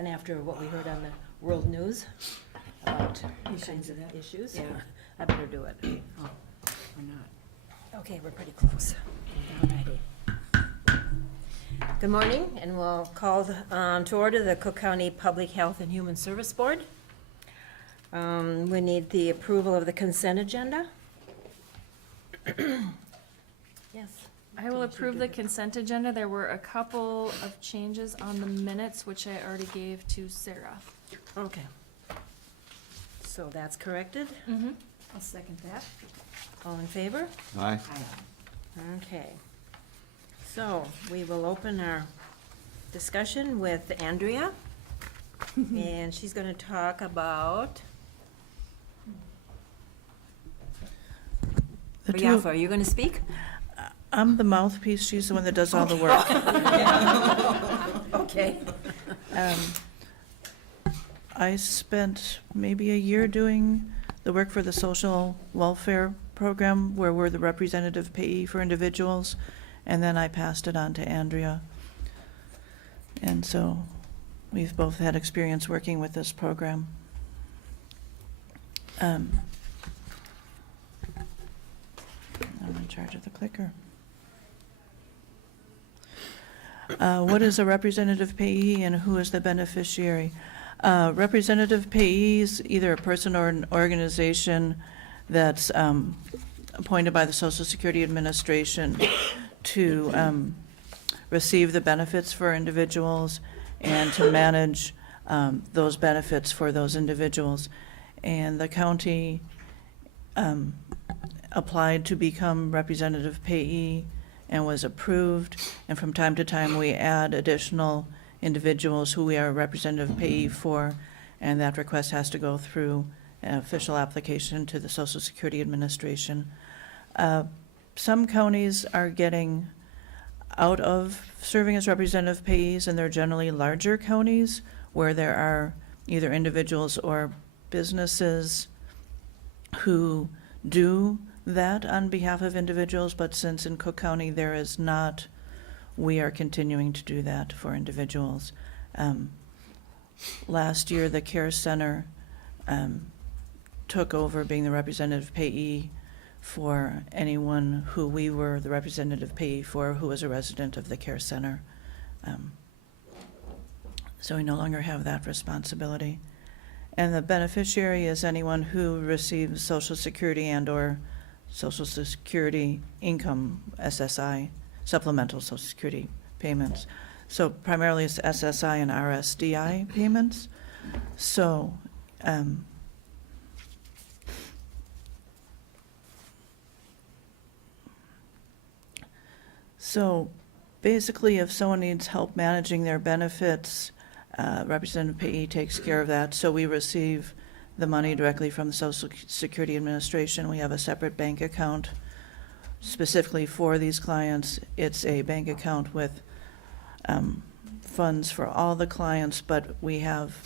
And after what we heard on the world news about all kinds of issues, Yeah. I better do it. Oh, or not. Okay, we're pretty close. Alrighty. Good morning, and we'll call to order the Cook County Public Health and Human Service Board. We need the approval of the consent agenda. Yes. I will approve the consent agenda. There were a couple of changes on the minutes, which I already gave to Sarah. Okay. So that's corrected. Mm-hmm. I'll second that. All in favor? Aye. Okay. So we will open our discussion with Andrea. And she's going to talk about, The two, Yafa, are you going to speak? I'm the mouthpiece, she's the one that does all the work. Okay. I spent maybe a year doing the work for the social welfare program where we're the representative payee for individuals, and then I passed it on to Andrea. And so we've both had experience working with this program. I'm in charge of the clicker. What is a representative payee and who is the beneficiary? Representative payees, either a person or an organization that's appointed by the Social Security Administration to receive the benefits for individuals and to manage those benefits for those individuals. And the county applied to become representative payee and was approved, and from time to time we add additional individuals who we are representative payee for, and that request has to go through an official application to the Social Security Administration. Some counties are getting out of serving as representative payees, and they're generally larger counties where there are either individuals or businesses who do that on behalf of individuals, but since in Cook County there is not, we are continuing to do that for individuals. Last year, the Care Center took over being the representative payee for anyone who we were the representative payee for who was a resident of the Care Center. So we no longer have that responsibility. And the beneficiary is anyone who receives Social Security and/or Social Security income, SSI, supplemental Social Security payments. So primarily it's SSI and RSDI payments. So basically if someone needs help managing their benefits, representative payee takes care of that. So we receive the money directly from the Social Security Administration. We have a separate bank account specifically for these clients. It's a bank account with funds for all the clients, but we have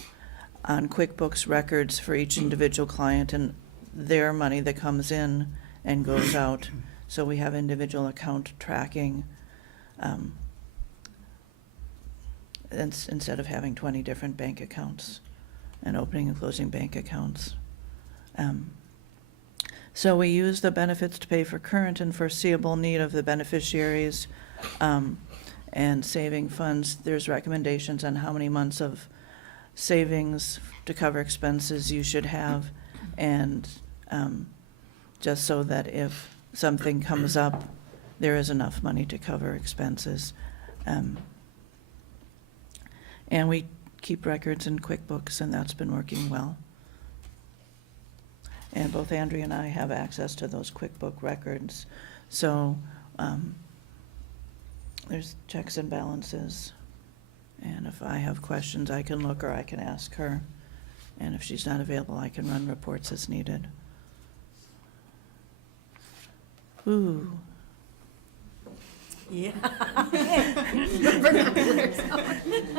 on QuickBooks records for each individual client and their money that comes in and goes out. So we have individual account tracking instead of having 20 different bank accounts and opening and closing bank accounts. So we use the benefits to pay for current and foreseeable need of the beneficiaries and saving funds. There's recommendations on how many months of savings to cover expenses you should have, and just so that if something comes up, there is enough money to cover expenses. And we keep records in QuickBooks, and that's been working well. And both Andrea and I have access to those QuickBook records. So there's checks and balances. And if I have questions, I can look or I can ask her. And if she's not available, I can run reports as needed. Ooh. Yeah.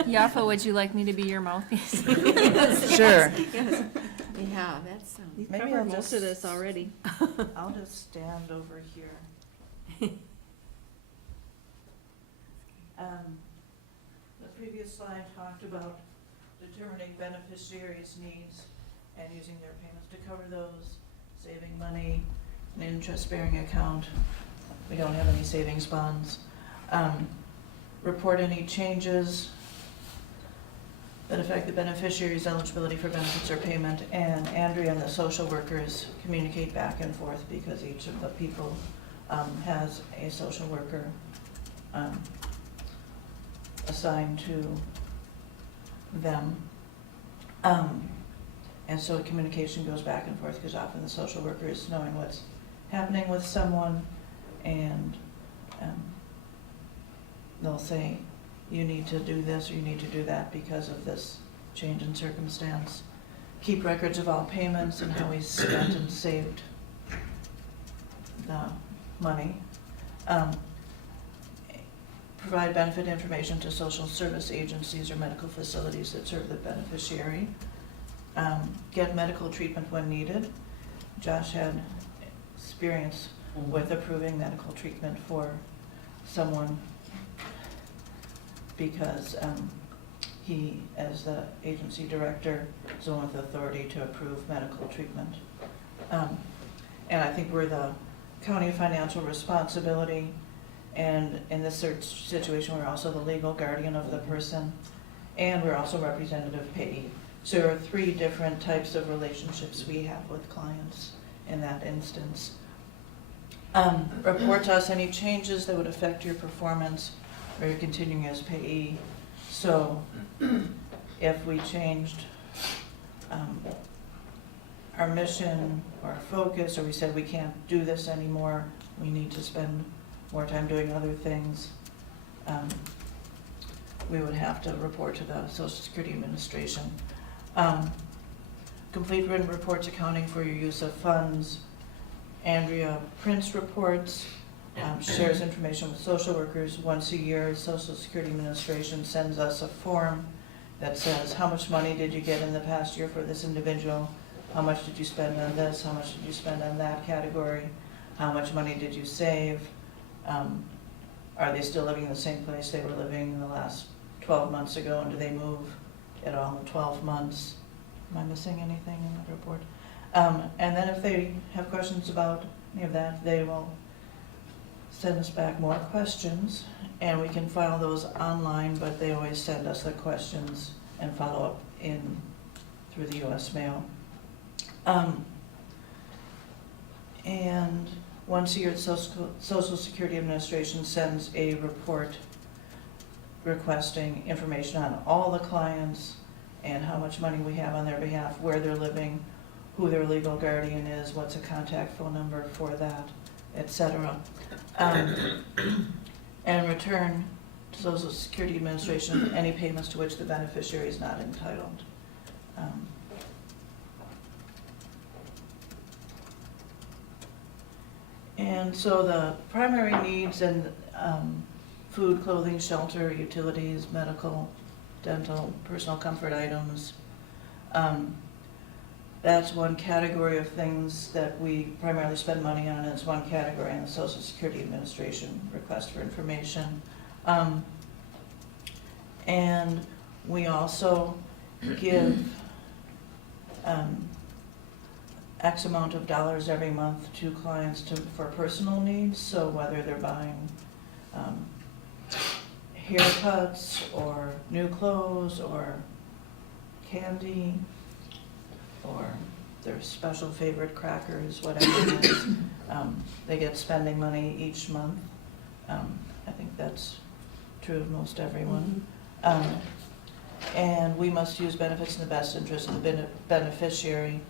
Yafa, would you like me to be your mouthpiece? Sure. Yeah, that sounds. You've Maybe covered I'll most of just- this already. I'll just stand over here. The previous slide talked about determining beneficiaries' needs and using their payments to cover those, saving money, an interest-bearing account. We don't have any savings bonds. Report any changes that affect the beneficiary's eligibility for benefits or payment, and Andrea and the social workers communicate back and forth because each of the people has a social worker assigned to them. And so communication goes back and forth because often the social worker is knowing what's happening with someone, and they'll say, you need to do this or you need to do that because of this change in circumstance. Keep records of all payments and how we spent and saved the money. Provide benefit information to social service agencies or medical facilities that serve the beneficiary. Get medical treatment when needed. Josh had experience with approving medical treatment for someone because he, as the agency director, is the one with authority to approve medical treatment. And I think we're the county of financial responsibility, and in this situation, we're also the legal guardian of the person, and we're also representative payee. So there are 3 different types of relationships we have with clients in that instance. Report to us any changes that would affect your performance or you're continuing as payee. So if we changed our mission or our focus, or we said we can't do this anymore, we need to spend more time doing other things, we would have to report to the Social Security Administration. Complete written reports accounting for your use of funds. Andrea prints reports, shares information with social workers once a year. Social Security Administration sends us a form that says, how much money did you get in the past year for this individual? How much did you spend on this? How much did you spend on that category? How much money did you save? Are they still living in the same place they were living in the last 12 months ago, and do they move at all in 12 months? Am I missing anything in the report? And then if they have questions about any of that, they will send us back more questions, and we can file those online, but they always send us the questions and follow up through the US mail. And once a year, the Social Security Administration sends a report requesting information on all the clients and how much money we have on their behalf, where they're living, who their legal guardian is, what's a contact phone number for that, etc. And return to Social Security Administration any payments to which the beneficiary is not entitled. And so the primary needs and food, clothing, shelter, utilities, medical, dental, personal comfort items. That's one category of things that we primarily spend money on. It's one category in the Social Security Administration request for information. And we also give X amount of dollars every month to clients for personal needs. So whether they're buying haircuts or new clothes or candy or their special favorite crackers, whatever it is, they get spending money each month. I think that's true of most everyone. And we must use benefits in the best interest of the beneficiary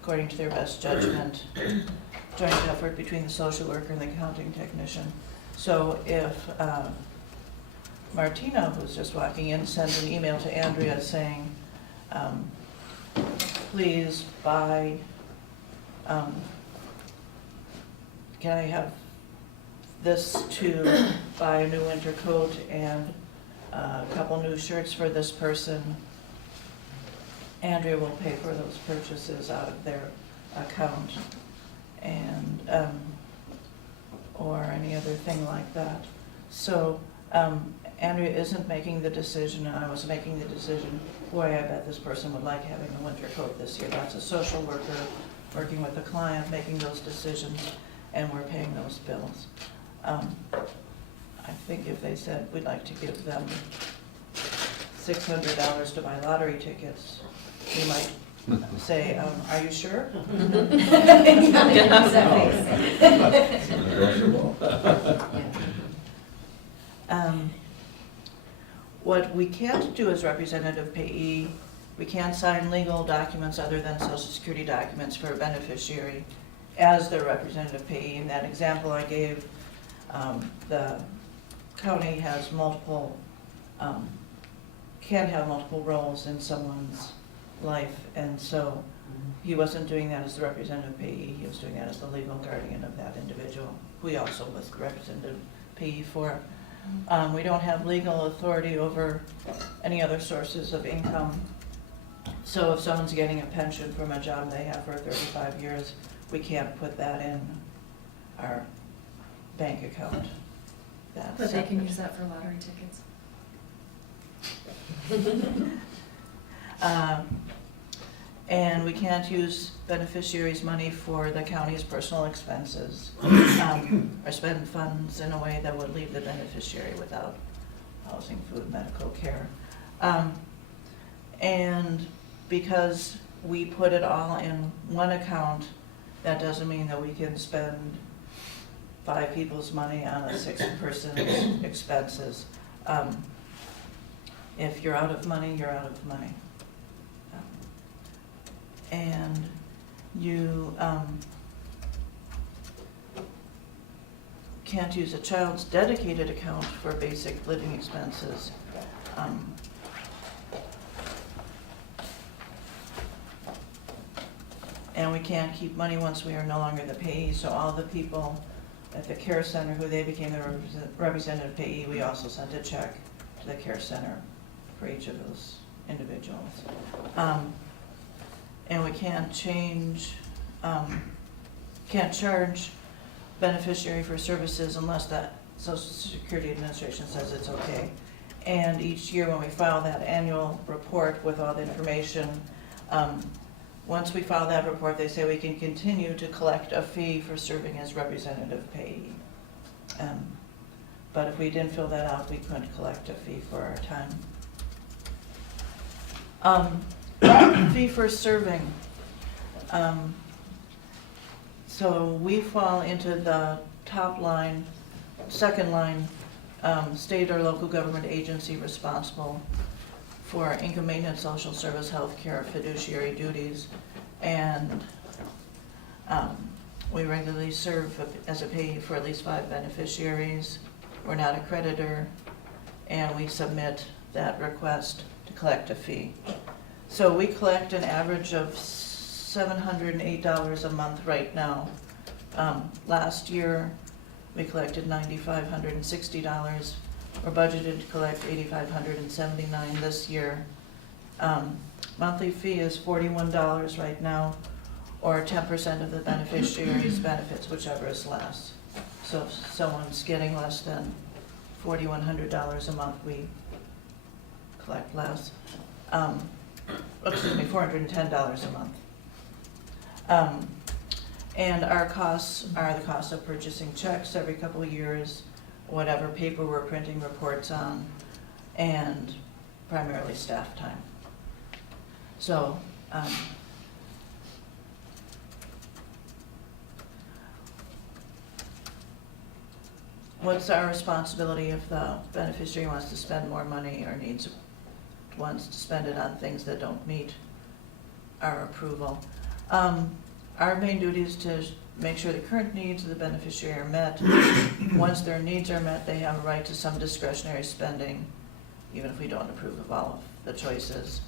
according to their best judgment, joint effort between the social worker and the accounting technician. So if Martina, who's just walking in, sends an email to Andrea saying, please buy, can I have this to buy a new winter coat and a couple new shirts for this person, Andrea will pay for those purchases out of their account, and or any other thing like that. So Andrea isn't making the decision, and I was making the decision, boy, I bet this person would like having a winter coat this year. That's a social worker working with the client, making those decisions, and we're paying those bills. I think if they said we'd like to give them $600 to buy lottery tickets, we might say, are you sure? What we can't do as representative payee, we can't sign legal documents other than Social Security documents for a beneficiary as their representative payee. In that example I gave, the county has multiple, can have multiple roles in someone's life, and so he wasn't doing that as the representative payee, he was doing that as the legal guardian of that individual, who he also was the representative payee for. We don't have legal authority over any other sources of income. So if someone's getting a pension from a job they have for 35 years, we can't put that in our bank account. That's But they can separate. use that for lottery tickets. And we can't use beneficiaries' money for the county's personal expenses, or spend funds in a way that would leave the beneficiary without housing, food, medical care. And because we put it all in one account, that doesn't mean that we can spend 5 people's money on a 6-person's expenses. If you're out of money, you're out of money. And you can't use a child's dedicated account for basic living expenses. And we can't keep money once we are no longer the payee, so all the people at the care center who they became the representative payee, we also sent a check to the care center for each of those individuals. And we can't can't charge beneficiary for services unless that Social Security Administration says it's okay. And each year when we file that annual report with all the information, once we file that report, they say we can continue to collect a fee for serving as representative payee. But if we didn't fill that out, we couldn't collect a fee for our time. Fee for serving. So we fall into the top line, second line, state or local government agency responsible for income maintenance, social service, health care, fiduciary duties, and we regularly serve as a payee for at least 5 beneficiaries. We're not a creditor, and we submit that request to collect a fee. So we collect an average of $708 a month right now. Last year, we collected $9,560. We're budgeted to collect $8,579 this year. Monthly fee is $41 right now, or 10% of the beneficiary's benefits, whichever is less. So if someone's getting less than $4,100 a month, we collect less. Excuse me, $410 a month. And our costs are the cost of purchasing checks every couple of years, whatever paper we're printing reports on, and primarily staff time. So, what's our responsibility if the beneficiary wants to spend more money or wants to spend it on things that don't meet our approval? Our main duty is to make sure the current needs of the beneficiary are met. Once their needs are met, they have a right to some discretionary spending, even if we don't approve of all of the choices.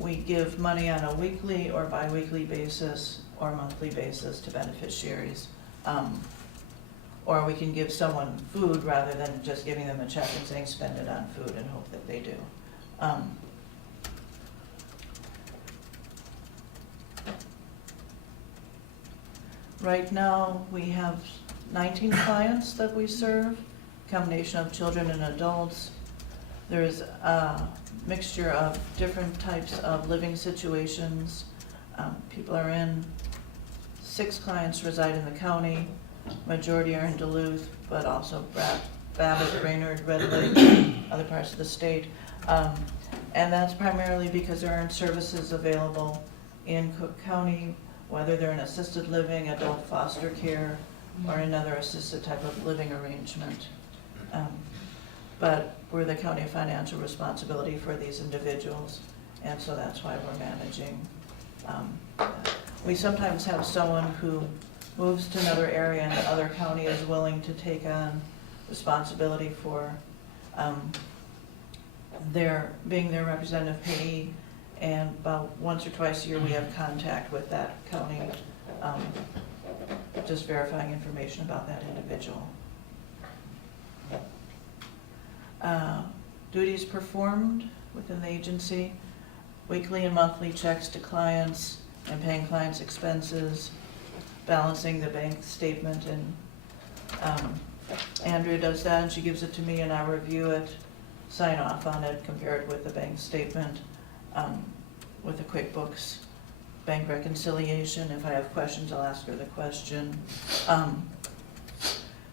We give money on a weekly or bi-weekly basis or monthly basis to beneficiaries. Or we can give someone food rather than just giving them a check and saying spend it on food and hope that they do. Right now, we have 19 clients that we serve. combination of children and adults. There's a mixture of different types of living situations. People are in, 6 clients reside in the county, majority are in Duluth, but also Babbitt, Brainerd, Red Lake, other parts of the state. And that's primarily because there aren't services available in Cook County, whether they're in assisted living, adult foster care, or another assisted type of living arrangement. But we're the county of financial responsibility for these individuals, and so that's why we're managing. We sometimes have someone who moves to another area and the other county is willing to take on responsibility for being their representative payee, and about once or twice a year we have contact with that county, just verifying information about that individual. Duties performed within the agency: weekly and monthly checks to clients and paying clients' expenses, balancing the bank statement, and Andrea does that, and she gives it to me, and I review it, sign off on it, compare it with the bank statement, with the QuickBooks bank reconciliation. If I have questions, I'll ask her the question.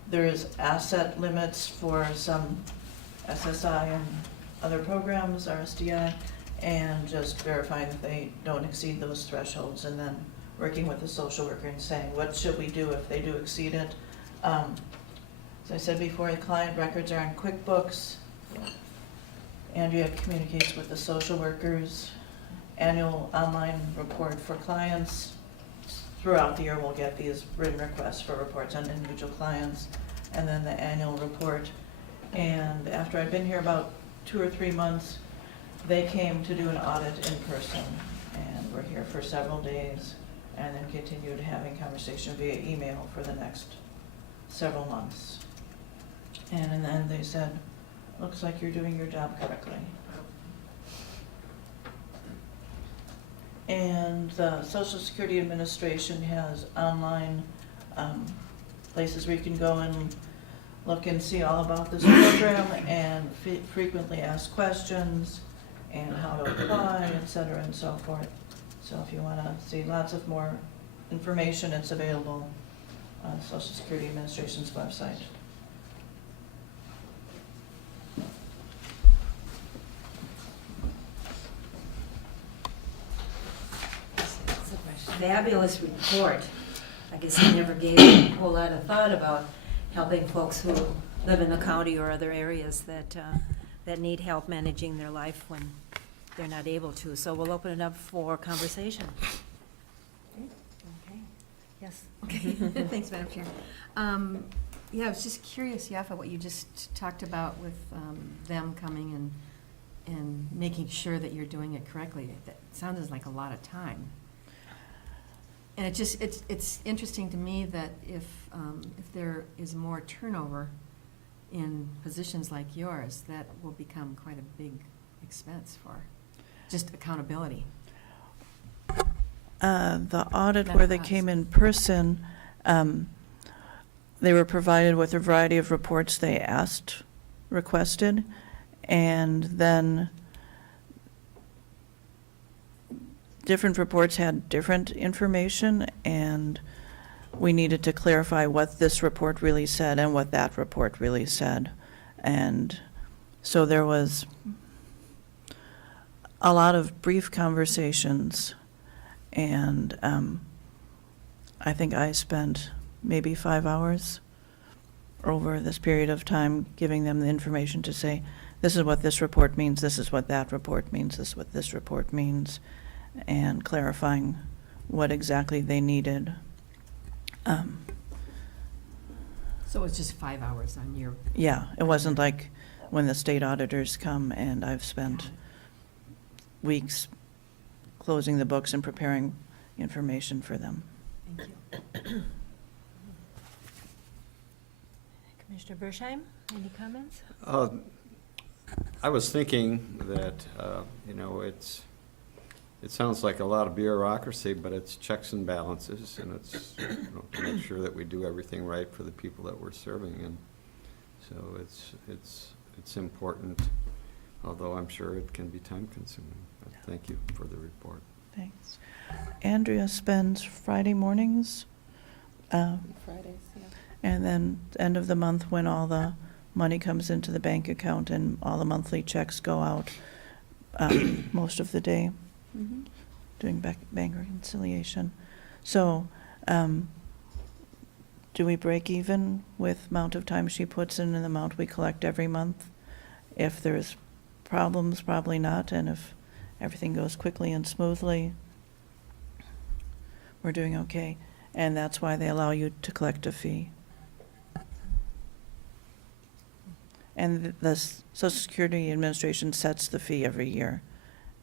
There is asset limits for some SSI and other programs, RSDI, and just verifying that they don't exceed those thresholds, and then working with the social worker and saying, what should we do if they do exceed it? As I said before, the client records are in QuickBooks. Andrea communicates with the social workers. Annual online report for clients. Throughout the year, we'll get these written requests for reports on individual clients, and then the annual report. And after I've been here about 2 or 3 months, they came to do an audit in person, and we're here for several days, and then continued having conversation via email for the next several months. And then they said, looks like you're doing your job correctly. And the Social Security Administration has online places where you can go and look and see all about this program and frequently ask questions and how to apply, et cetera, and so forth. So if you want to see lots of more information, it's available on the Social Security Administration's website. Fabulous report. I guess I never gave a whole lot of thought about helping folks who live in the county or other areas that need help managing their life when they're not able to. So we'll open it up for conversation. Okay. Yes. Okay, thanks, Madam Chair. Yeah, I was just curious, Yaffa, what you just talked about with them coming and making sure that you're doing it correctly. That sounded like a lot of time. And it's interesting to me that if there is more turnover in positions like yours, that will become quite a big expense for just accountability. The audit Not where they us. came in person, they were provided with a variety of reports they requested, and then different reports had different information, and we needed to clarify what this report really said and what that report really said. And so there was a lot of brief conversations, and I think I spent maybe 5 hours over this period of time giving them the information to say, this is what this report means, this is what that report means, this is what this report means, and clarifying what exactly they needed. So it was just 5 hours on your. Yeah, it wasn't like when the state auditors come and I've spent weeks closing the books and preparing information for them. Thank you. Commissioner Bershheim, any comments? I was thinking that, it sounds like a lot of bureaucracy, but it's checks and balances, and it's, to make sure that we do everything right for the people that we're serving. And So it's important, although I'm sure it can be time-consuming. But thank you for the report. Thanks. Andrea spends Friday mornings, Fridays, yeah. and then end of the month when all the money comes into the bank account and all the monthly checks go out, most of the day, Mhm. doing bank reconciliation. So, do we break even with amount of time she puts in and the amount we collect every month? If there's problems, probably not, and if everything goes quickly and smoothly, we're doing okay. And that's why they allow you to collect a fee. And the Social Security Administration sets the fee every year.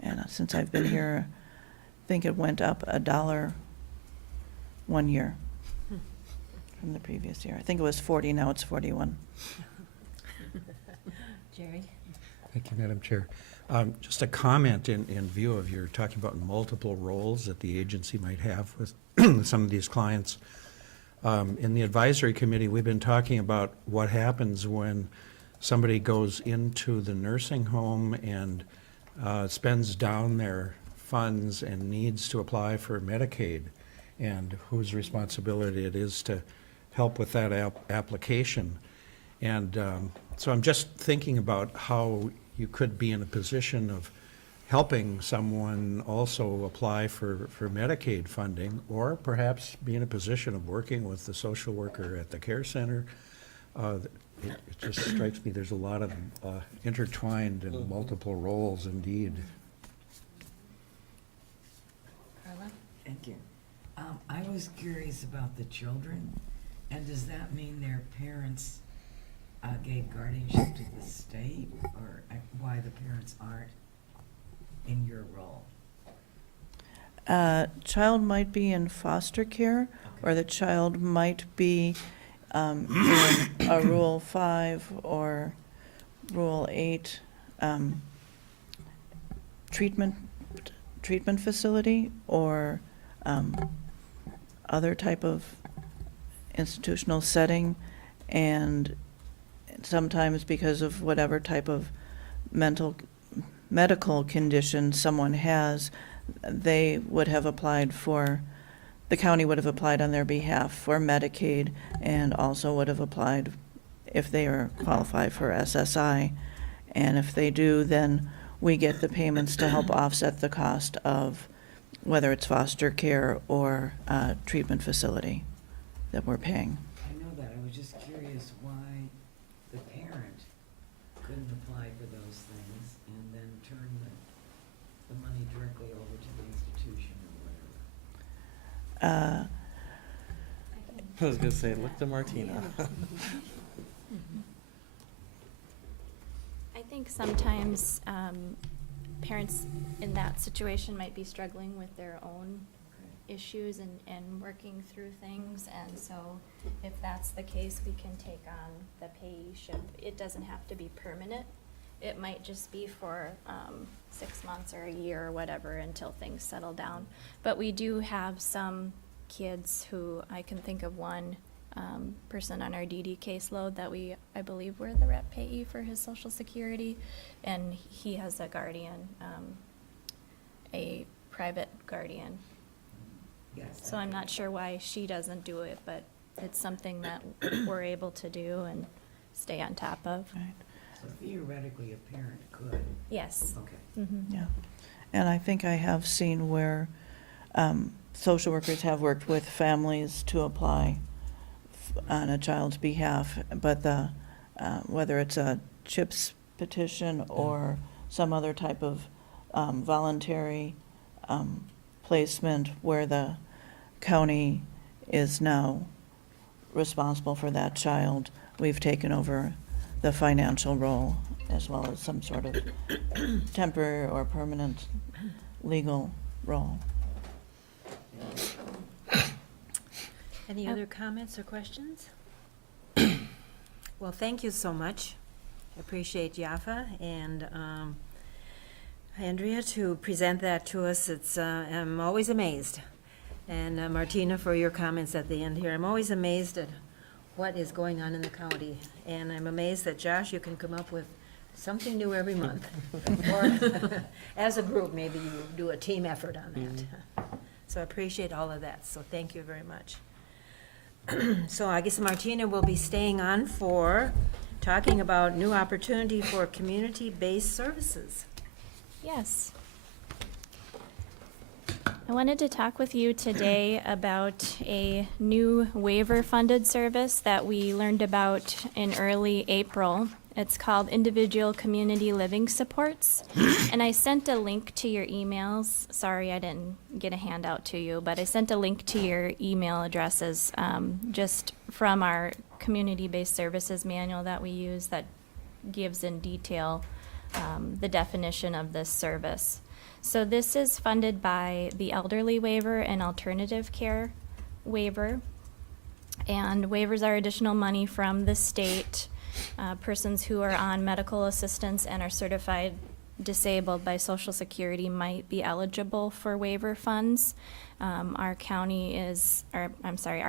And since I've been here, I think it went up $1 one year from the previous year. I think it was 40, now it's 41. Jerry? Thank you, Madam Chair. Just a comment in view of you're talking about multiple roles that the agency might have with some of these clients. In the advisory committee, we've been talking about what happens when somebody goes into the nursing home and spends down their funds and needs to apply for Medicaid, and whose responsibility it is to help with that application. And so I'm just thinking about how you could be in a position of helping someone also apply for Medicaid funding, or perhaps be in a position of working with the social worker at the care center. It just strikes me there's a lot of intertwined and multiple roles indeed. Carla? Thank you. I was curious about the children, and does that mean their parents gave guardianship to the state, or why the parents aren't in your role? Child might be in foster care, or the child might be in a Rule 5 or Rule 8 treatment facility, or other type of institutional setting, and sometimes because of whatever type of medical condition someone has, they would have applied for, the county would have applied on their behalf for Medicaid, and also would have applied if they are qualified for SSI. And if they do, then we get the payments to help offset the cost of whether it's foster care or treatment facility that we're paying. I know that, I was just curious why the parent couldn't apply for those things and then turn the money directly over to the institution or whatever. I I was gonna say, look to Martina. I think sometimes parents in that situation might be struggling with their own issues and working through things, and so if that's the case, we can take on the payeeship. It doesn't have to be permanent. It might just be for 6 months or a year or whatever until things settle down. But we do have some kids who, I can think of one person on our DD caseload that I believe we're the rep payee for his Social Security, and he has a guardian, a private guardian. Yes. So I'm not sure why she doesn't do it, but it's something that we're able to do and stay on top of. Right. So theoretically, a parent could. Yes. Okay. Mhm. Yeah, and I think I have seen where social workers have worked with families to apply on a child's behalf, but whether it's a CHIPS petition or some other type of voluntary placement where the county is now responsible for that child, we've taken over the financial role as well as some sort of temporary or permanent legal role. Any other comments or questions? Well, thank you so much. I appreciate Yafa and Andrea to present that to us. I'm always amazed. And Martina, for your comments at the end here. I'm always amazed at what is going on in the county. And I'm amazed that, Josh, you can come up with something new every month. Or as a group, maybe you do a team effort on that. So I appreciate all of that, so thank you very much. So I guess Martina will be staying on for talking about new opportunity for community-based services. Yes. I wanted to talk with you today about a new waiver-funded service that we learned about in early April. It's called Individual Community Living Supports. And I sent a link to your emails. Sorry, I didn't get a handout to you, but I sent a link to your email addresses just from our community-based services manual that we use that gives in detail the definition of this service. So this is funded by the Elderly Waiver and Alternative Care Waiver. And waivers are additional money from the state. Persons who are on medical assistance and are certified disabled by Social Security might be eligible for waiver funds. Our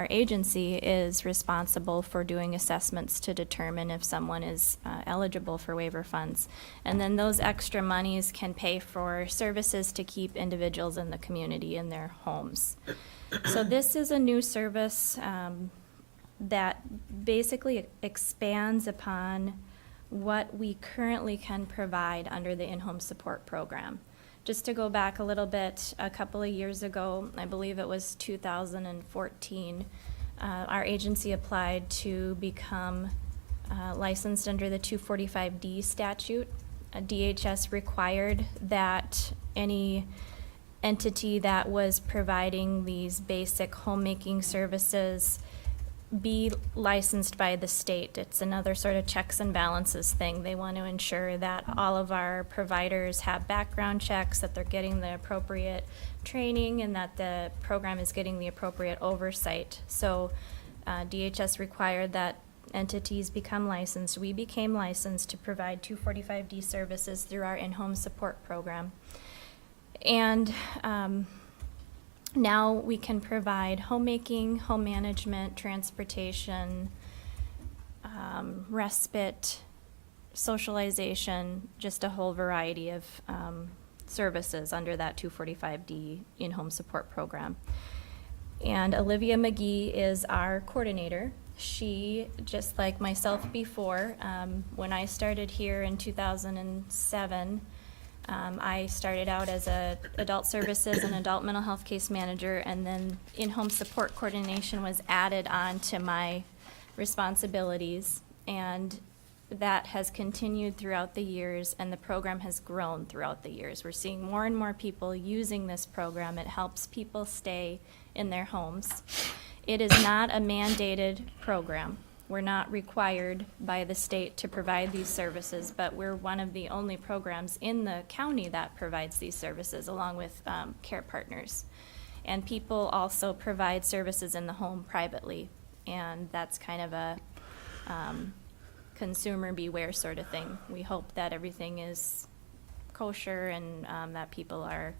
agency is responsible for doing assessments to determine if someone is eligible for waiver funds. And then those extra monies can pay for services to keep individuals in the community in their homes. So this is a new service that basically expands upon what we currently can provide under the in-home support program. Just to go back a little bit, a couple of years ago, I believe it was 2014, our agency applied to become licensed under the 245D statute. DHS required that any entity that was providing these basic homemaking services be licensed by the state. It's another sort of checks and balances thing. They want to ensure that all of our providers have background checks, that they're getting the appropriate training, and that the program is getting the appropriate oversight. So DHS required that entities become licensed. We became licensed to provide 245D services through our in-home support program. And now we can provide homemaking, home management, transportation, respite, socialization, just a whole variety of services under that 245D in-home support program. And Olivia McGee is our coordinator. She, just like myself before, when I started here in 2007, I started out as a adult services and adult mental health case manager, and then in-home support coordination was added on to my responsibilities, and that has continued throughout the years, and the program has grown throughout the years. We're seeing more and more people using this program. It helps people stay in their homes. It is not a mandated program. We're not required by the state to provide these services, but we're one of the only programs in the county that provides these services, along with care partners. And people also provide services in the home privately, and that's kind of a consumer beware sort of thing. We hope that everything is kosher and that people are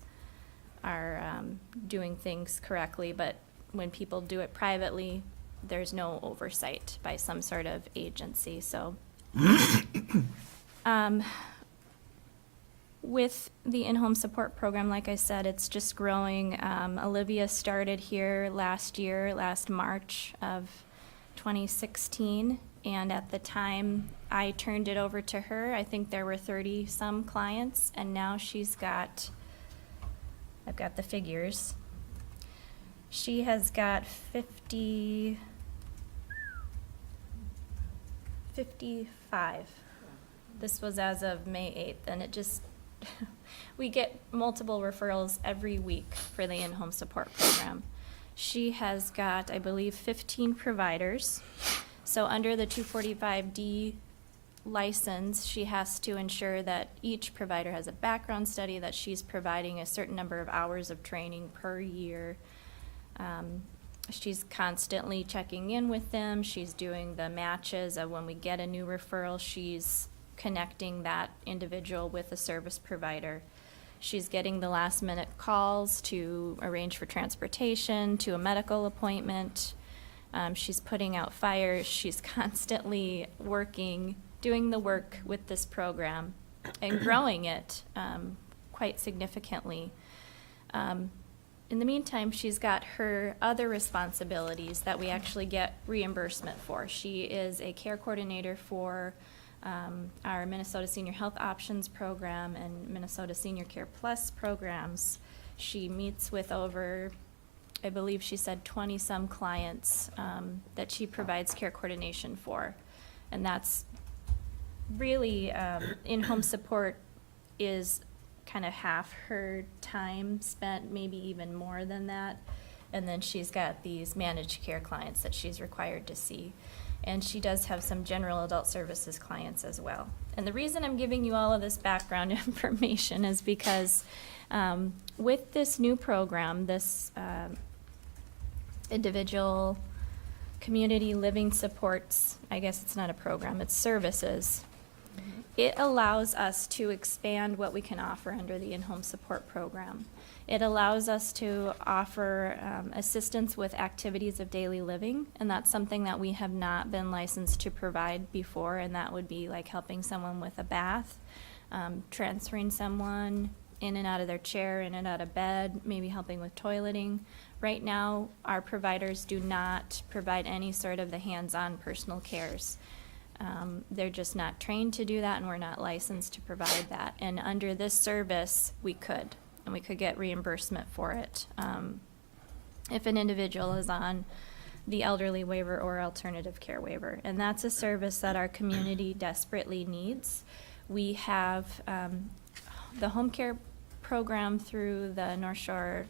doing things correctly, but when people do it privately, there's no oversight by some sort of agency. So with the in-home support program, like I said, it's just growing. Olivia started here last March of 2016, and at the time I turned it over to her, I think there were 30-some clients, and now I've got the figures. She has got 55. This was as of May 8th, and it just, we get multiple referrals every week for the in-home support program. She has got, I believe, 15 providers. So under the 245D license, she has to ensure that each provider has a background study, that she's providing a certain number of hours of training per year. She's constantly checking in with them. She's doing the matches of when we get a new referral, she's connecting that individual with a service provider. She's getting the last minute calls to arrange for transportation, to a medical appointment. She's putting out fires. She's constantly working, doing the work with this program and growing it quite significantly. In the meantime, she's got her other responsibilities that we actually get reimbursement for. She is a care coordinator for our Minnesota Senior Health Options program and Minnesota Senior Care Plus programs. She meets with over, I believe she said 20-some clients that she provides care coordination for. And that's really, in-home support is kind of half her time spent, maybe even more than that. And then she's got these managed care clients that she's required to see. And she does have some general adult services clients as well. And the reason I'm giving you all of this background information is because with this new program, this individual community living supports, I guess it's not a program, it's services. It allows us to expand what we can offer under the in-home support program. It allows us to offer assistance with activities of daily living, and that's something that we have not been licensed to provide before, and that would be like helping someone with a bath, transferring someone in and out of their chair, in and out of bed, maybe helping with toileting. Right now, our providers do not provide any sort of the hands-on personal cares. They're just not trained to do that, and we're not licensed to provide that. And under this service, we could, and we could get reimbursement for it. If an individual is on the elderly waiver or alternative care waiver. And that's a service that our community desperately needs. We have the home care program through the North Shore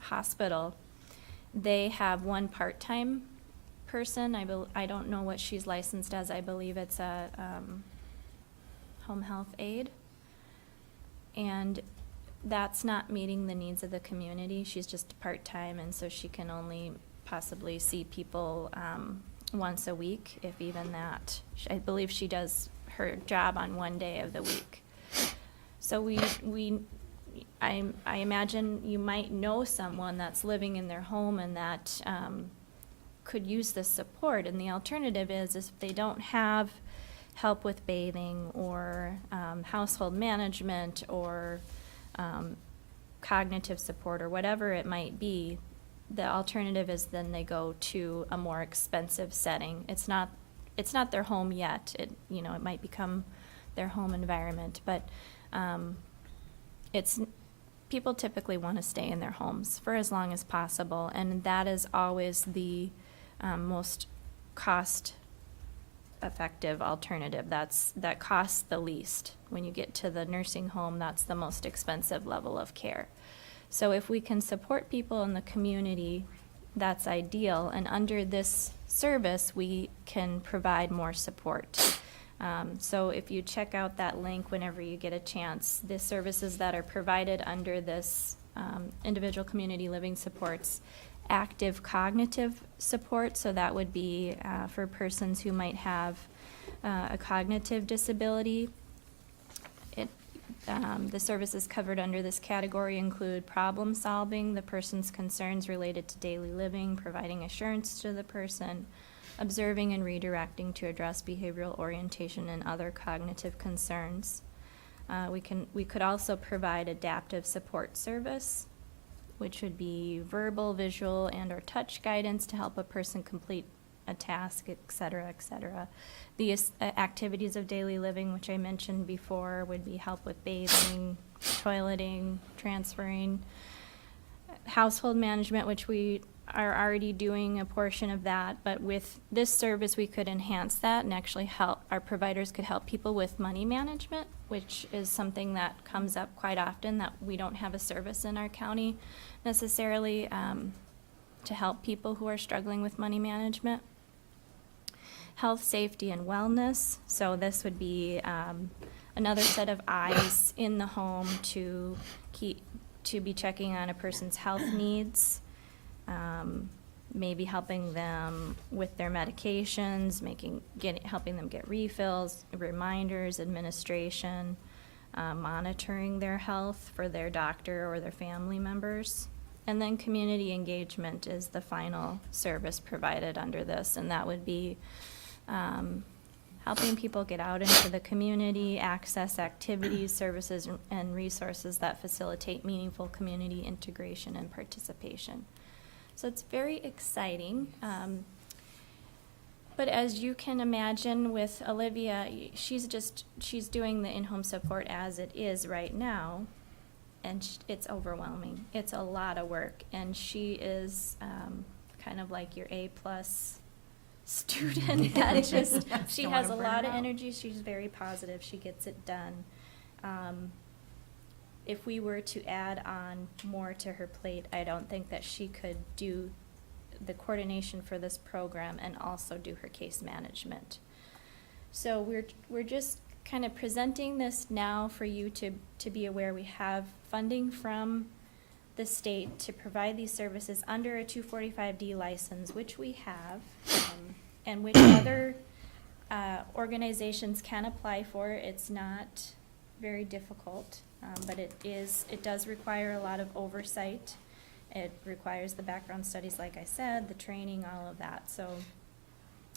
Hospital. They have one part-time person. I don't know what she's licensed as. I believe it's a home health aide. And that's not meeting the needs of the community. She's just part-time, and so she can only possibly see people once a week, if even that. I believe she does her job on one day of the week. So I imagine you might know someone that's living in their home and that could use this support. And the alternative is if they don't have help with bathing or household management or cognitive support or whatever it might be, the alternative is then they go to a more expensive setting. It's not their home yet. It might become their home environment, but people typically want to stay in their homes for as long as possible, and that is always the most cost-effective alternative. That costs the least. When you get to the nursing home, that's the most expensive level of care. So if we can support people in the community, that's ideal, and under this service, we can provide more support. So if you check out that link whenever you get a chance, the services that are provided under this individual community living supports, active cognitive support, so that would be for persons who might have a cognitive disability. The services covered under this category include problem solving, the person's concerns related to daily living, providing assurance to the person, observing and redirecting to address behavioral orientation and other cognitive concerns. We could also provide adaptive support service, which would be verbal, visual, and or touch guidance to help a person complete a task, et cetera, et cetera. The activities of daily living, which I mentioned before, would be help with bathing, toileting, transferring. Household management, which we are already doing a portion of that, but with this service we could enhance that and actually help, our providers could help people with money management, which is something that comes up quite often, that we don't have a service in our county necessarily to help people who are struggling with money management. Health, safety, and wellness. So this would be another set of eyes in the home to be checking on a person's health needs, maybe helping them with their medications, helping them get refills, reminders, administration, monitoring their health for their doctor or their family members. And then community engagement is the final service provided under this, and that would be helping people get out into the community, access activities, services, and resources that facilitate meaningful community integration and participation. So it's very exciting. But as you can imagine with Olivia, she's doing the in-home support as it is right now, and it's overwhelming. It's a lot of work, and she is kind of like your A-plus student that just, she Don't has a wanna burn lot her of out. energy, she's very positive, she gets it done. If we were to add on more to her plate, I don't think that she could do the coordination for this program and also do her case management. So we're just kind of presenting this now for you to be aware. We have funding from the state to provide these services under a 245D license, which we have, and which other organizations can apply for. It's not very difficult, but it does require a lot of oversight. It requires the background studies, like I said, the training, all of that. So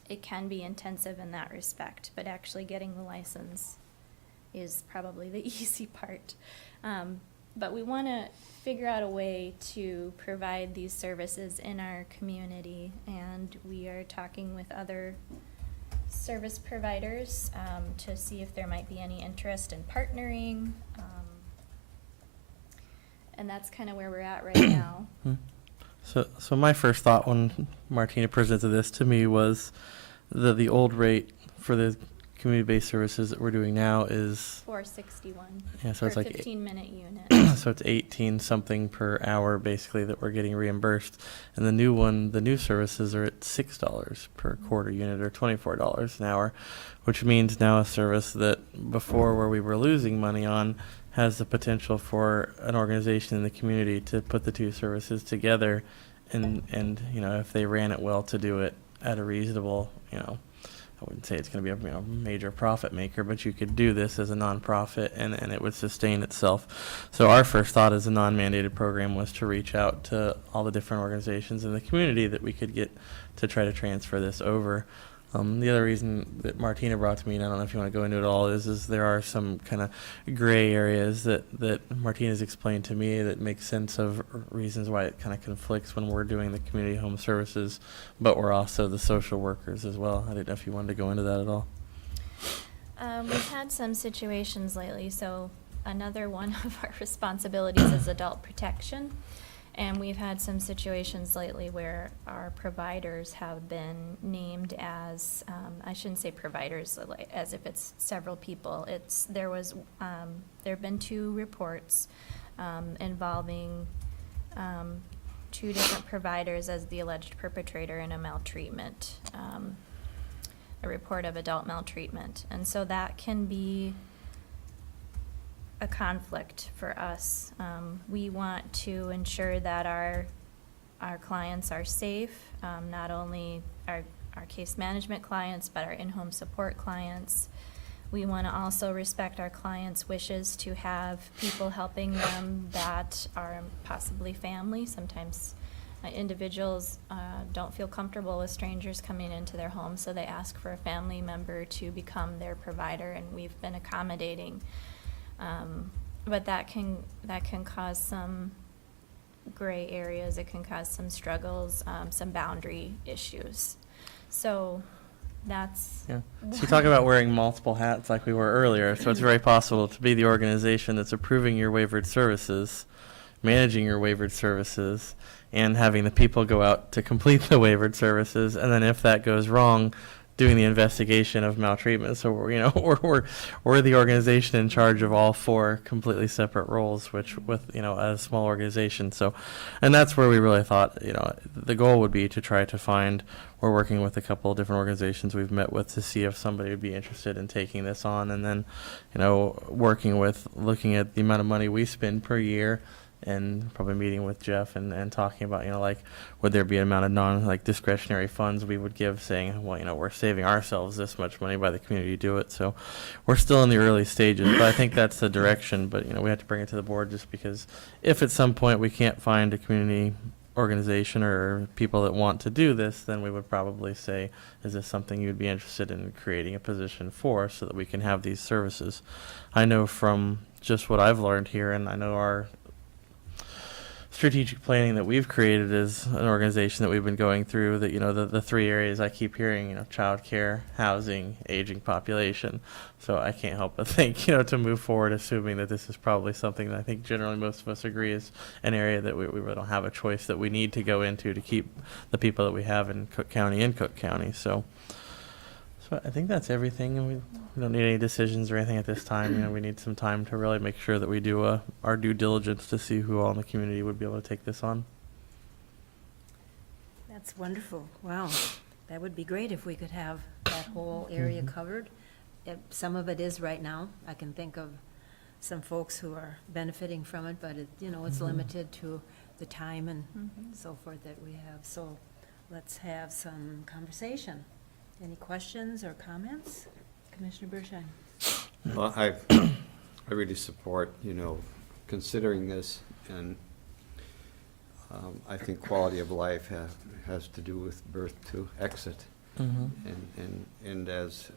it can be intensive in that respect, but actually getting the license is probably the easy part. But we want to figure out a way to provide these services in our community, and we are talking with other service providers to see if there might be any interest in partnering. And that's kind of where we're at right now. So my first thought when Martina presented this to me was the old rate for the community-based services that we're doing now is, $461 yeah, so for it's a like 15-minute unit. so it's 18 something per hour basically that we're getting reimbursed. And the new services are at $6 per quarter unit, or $24 an hour, which means now a service that before, where we were losing money on, has the potential for an organization in the community to put the two services together, and you know, if they ran it well, to do it at a reasonable, you know, I wouldn't say it's going to be a major profit maker, but you could do this as a nonprofit and it would sustain itself. So our first thought as a non-mandated program was to reach out to all the different organizations in the community that we could get to try to transfer this over. The other reason that Martina brought to me, and I don't know if you want to go into it all, is there are some kind of gray areas that Martina's explained to me that make sense of reasons why it kind of conflicts when we're doing the community home services, but we're also the social workers as well. I didn't know if you wanted to go into that at all. We've had some situations lately, so another one of our responsibilities is adult protection. And we've had some situations lately where our providers have been named as, I shouldn't say providers, as if it's several people. There have been 2 reports involving 2 different providers as the alleged perpetrator in a maltreatment, a report of adult maltreatment. And so that can be a conflict for us. We want to ensure that our clients are safe, not only our case management clients, but our in-home support clients. We want to also respect our clients' wishes to have people helping them that are possibly family. Sometimes individuals don't feel comfortable with strangers coming into their home, so they ask for a family member to become their provider, and we've been accommodating. But that can cause some gray areas. It can cause some struggles, some boundary issues. So that's. Yeah. So you talk about wearing multiple hats like we were earlier. So it's very possible to be the organization that's approving your waivered services, managing your waivered services, and having the people go out to complete the waivered services. And then if that goes wrong, doing the investigation of maltreatment. So we're the organization in charge of all 4 completely separate roles, which with a small organization. So, and that's where we really thought the goal would be to try to find. We're working with a couple of different organizations we've met with to see if somebody would be interested in taking this on, and then working with looking at the amount of money we spend per year and probably meeting with Jeff and talking about, like, would there be an amount of like discretionary funds we would give, saying, well, we're saving ourselves this much money by the community do it. So we're still in the early stages, but I think that's the direction. But, we have to bring it to the board just because if at some point we can't find a community organization or people that want to do this, then we would probably say, is this something you'd be interested in creating a position for so that we can have these services? I know from just what I've learned here, and I know our strategic planning that we've created as an organization that we've been going through, that the three areas I keep hearing, childcare, housing, aging population. So I can't help but think, to move forward, assuming that this is probably something that I think generally most of us agree is an area that we really don't have a choice, that we need to go into to keep the people that we have in Cook County. So I think that's everything, and we don't need any decisions or anything at this time. We need some time to really make sure that we do our due diligence to see who all in the community would be able to take this on. That's wonderful. Wow. That would be great if we could have that whole area covered. Some of it is right now. I can think of some folks who are benefiting from it, but it's limited to the time and so forth that we have. So let's have some conversation. Any questions or comments? Commissioner Bershine? Well, I really support, considering this, and I think quality of life has to do with birth to exit. And as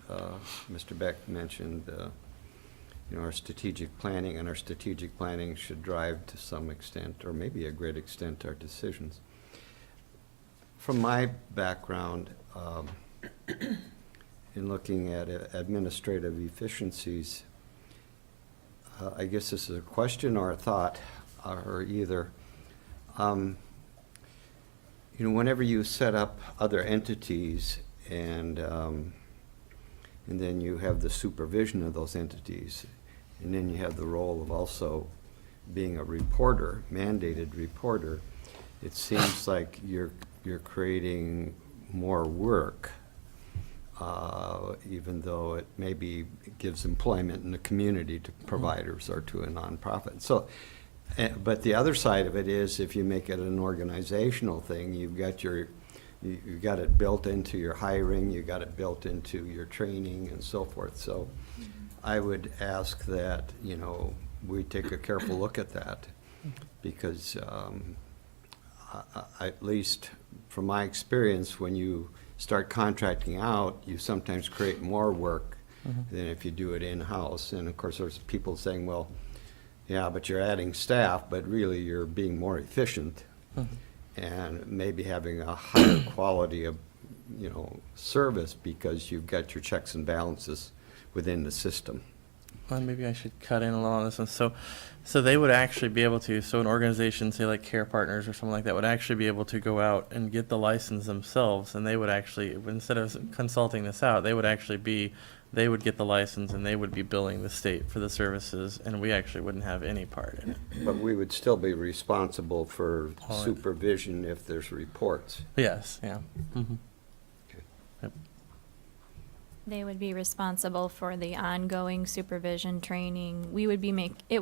Mr. Beck mentioned, our strategic planning should drive to some extent, or maybe a great extent, our decisions. From my background, in looking at administrative efficiencies, I guess this is a question or a thought, or either. Whenever you set up other entities and then you have the supervision of those entities, and then you have the role of also being a reporter, mandated reporter, it seems like you're creating more work, even though it maybe gives employment in the community to providers or to a nonprofit. So, but the other side of it is, if you make it an organizational thing, you've got it built into your hiring, you've got it built into your training and so forth. So I would ask that, we take a careful look at that, because at least from my experience, when you start contracting out, you sometimes create more work than if you do it in-house. And of course, there's people saying, well, yeah, but you're adding staff, but really you're being more efficient and maybe having a higher quality of, service, because you've got your checks and balances within the system. Well, maybe I should cut in a little on this one. So they would actually be able to, so an organization, say like Care Partners or something like that, would actually be able to go out and get the license themselves, and they would actually, instead of consulting this out, they would get the license and they would be billing the state for the services, and we actually wouldn't have any part in it. But we would still be responsible for All right. supervision if there's reports. Yes, yeah. They would be responsible for the ongoing supervision training. We would be making the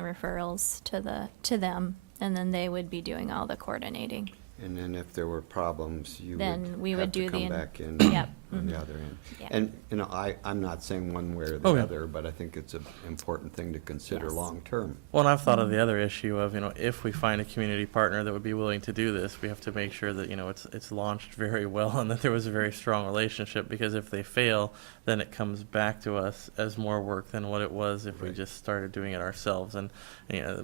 referrals to them, and then they would be doing all the coordinating. And then if there were problems, you Then we would would have do to the come in- back in Yep. on the Mhm. other end. Yeah. And, I'm not saying one way or the Oh, yeah. other, but I think it's an important thing to consider Yes. long-term. Well, and I've thought of the other issue of, if we find a community partner that would be willing to do this, we have to make sure that, it's launched very well and that there was a very strong relationship, because if they fail, then it comes back to us as more work than what it was if we Right. just started doing it ourselves, and,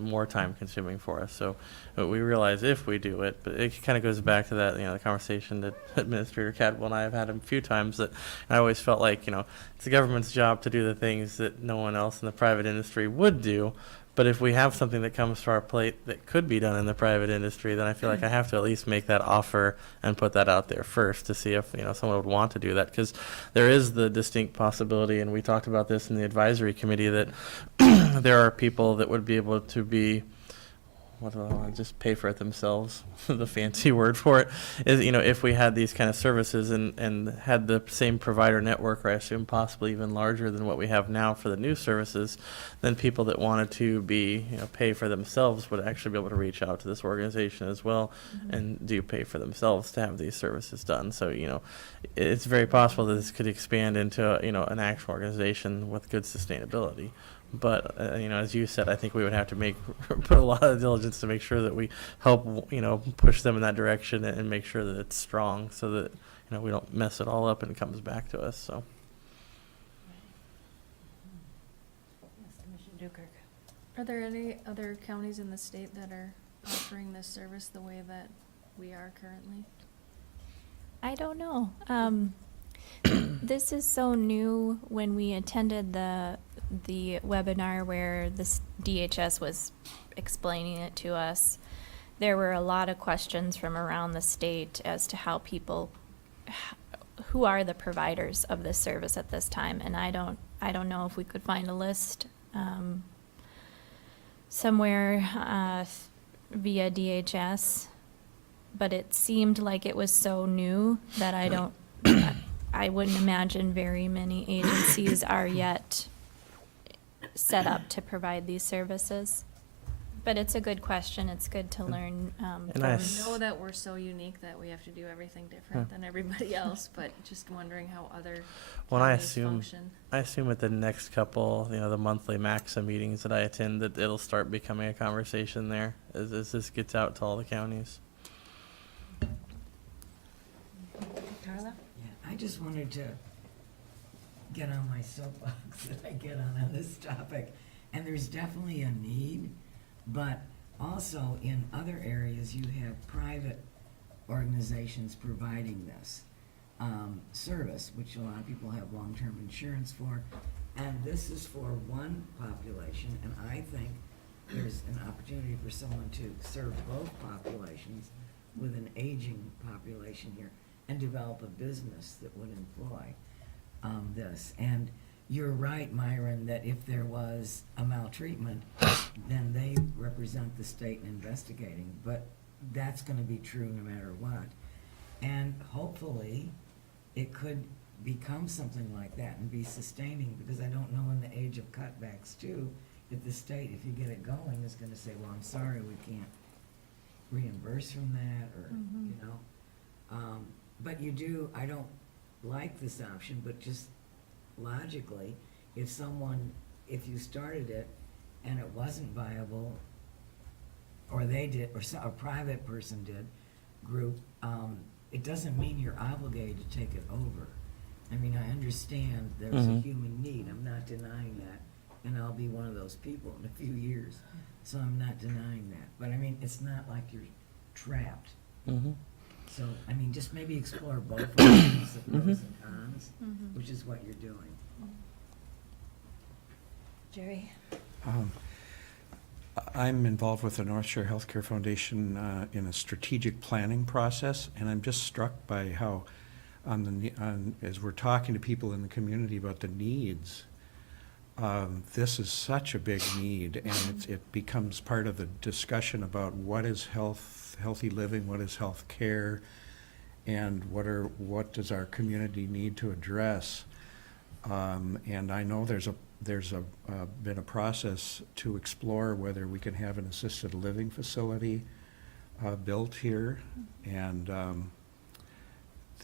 more time consuming for us. So we realize if we do it, but it kind of goes back to that, the conversation that Administrator Cadwell and I have had a few times, that I always felt like, it's the government's job to do the things that no one else in the private industry would do. But if we have something that comes to our plate that could be done in the private industry, then I feel like I have to at least make that offer and put that out there first to see if, someone would want to do that. Because there is the distinct possibility, and we talked about this in the advisory committee, that there are people that would be able to be what do I want, just pay for it themselves, the fancy word for it, is, you know, if we had these kind of services and had the same provider network, or I assume possibly even larger than what we have now for the new services, then people that wanted to be, you know, pay for themselves would actually be able to reach out to this organization as well and do pay for themselves to have these services done. So, you know, it's very possible that this could expand into, you know, an actual organization with good sustainability. But, you know, as you said, I think we would have to put a lot of diligence to make sure that we help, you know, push them in that direction and make sure that it's strong so that, you know, we don't mess it all up and it comes back to us, so. Commissioner Dukert. Are there any other counties in the state that are offering this service the way that we are currently? I don't know. This is so new. When we attended the webinar where this DHS was explaining it to us, there were a lot of questions from around the state as to how people, who are the providers of this service at this time, and I don't know if we could find a list somewhere via DHS, but it seemed like it was so new that I wouldn't imagine very many agencies are yet set up to provide these services. But it's a good question. It's good to learn. And I I know that we're so unique that we have to do everything different than everybody else, but just wondering how other Well, I counties function. assume at the next couple, you know, the monthly MAXA meetings that I attend, that it'll start becoming a conversation there as this gets out to all the counties. Carla? Yeah, I just wanted to get on my soapbox that I get on this topic. And there's definitely a need, but also in other areas, you have private organizations providing this service, which a lot of people have long-term insurance for. And this is for one population, and I think there's an opportunity for someone to serve both populations with an aging population here and develop a business that would employ this. And you're right, Myron, that if there was a maltreatment, then they represent the state in investigating, but that's gonna be true no matter what. And hopefully, it could become something like that and be sustaining, because I don't know in the age of cutbacks too, if the state, if you get it going, is gonna say, well, I'm sorry, we can't reimburse from that, or, you know. But you do, I don't like this option, but just logically, if you started it and it wasn't viable, or they did, or a private person did, group, it doesn't mean you're obligated to take it over. I mean, I understand there's a human need, I'm not denying that, and I'll be one of those people in a few years, so I'm not denying that. But I mean, it's not like you're trapped. So, I mean, just maybe explore both options, the pros and cons, which is what you're doing. Jerry? I'm involved with the North Shore Healthcare Foundation in a strategic planning process, and I'm just struck by how, as we're talking to people in the community about the needs, this is such a big need, and it becomes part of the discussion about what is healthy living, what is health care, and what does our community need to address. And I know there's been a process to explore whether we can have an assisted living facility built here, and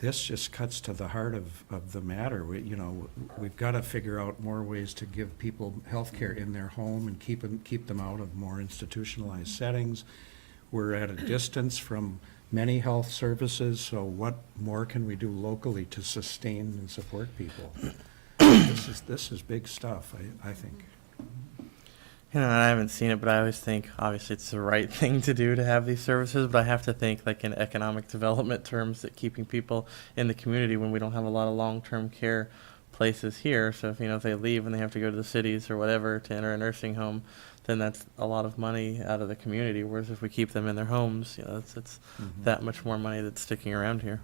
this just cuts to the heart of the matter. We've got to figure out more ways to give people health care in their home and keep them out of more institutionalized settings. We're at a distance from many health services, so what more can we do locally to sustain and support people? This is big stuff, I think. You know, I haven't seen it, but I always think, obviously, it's the right thing to do to have these services, but I have to think, like, in economic development terms, that keeping people in the community when we don't have a lot of long-term care places here. So if they leave and they have to go to the cities or whatever to enter a nursing home, then that's a lot of money out of the community. Whereas if we keep them in their homes, it's that much more money that's sticking around here.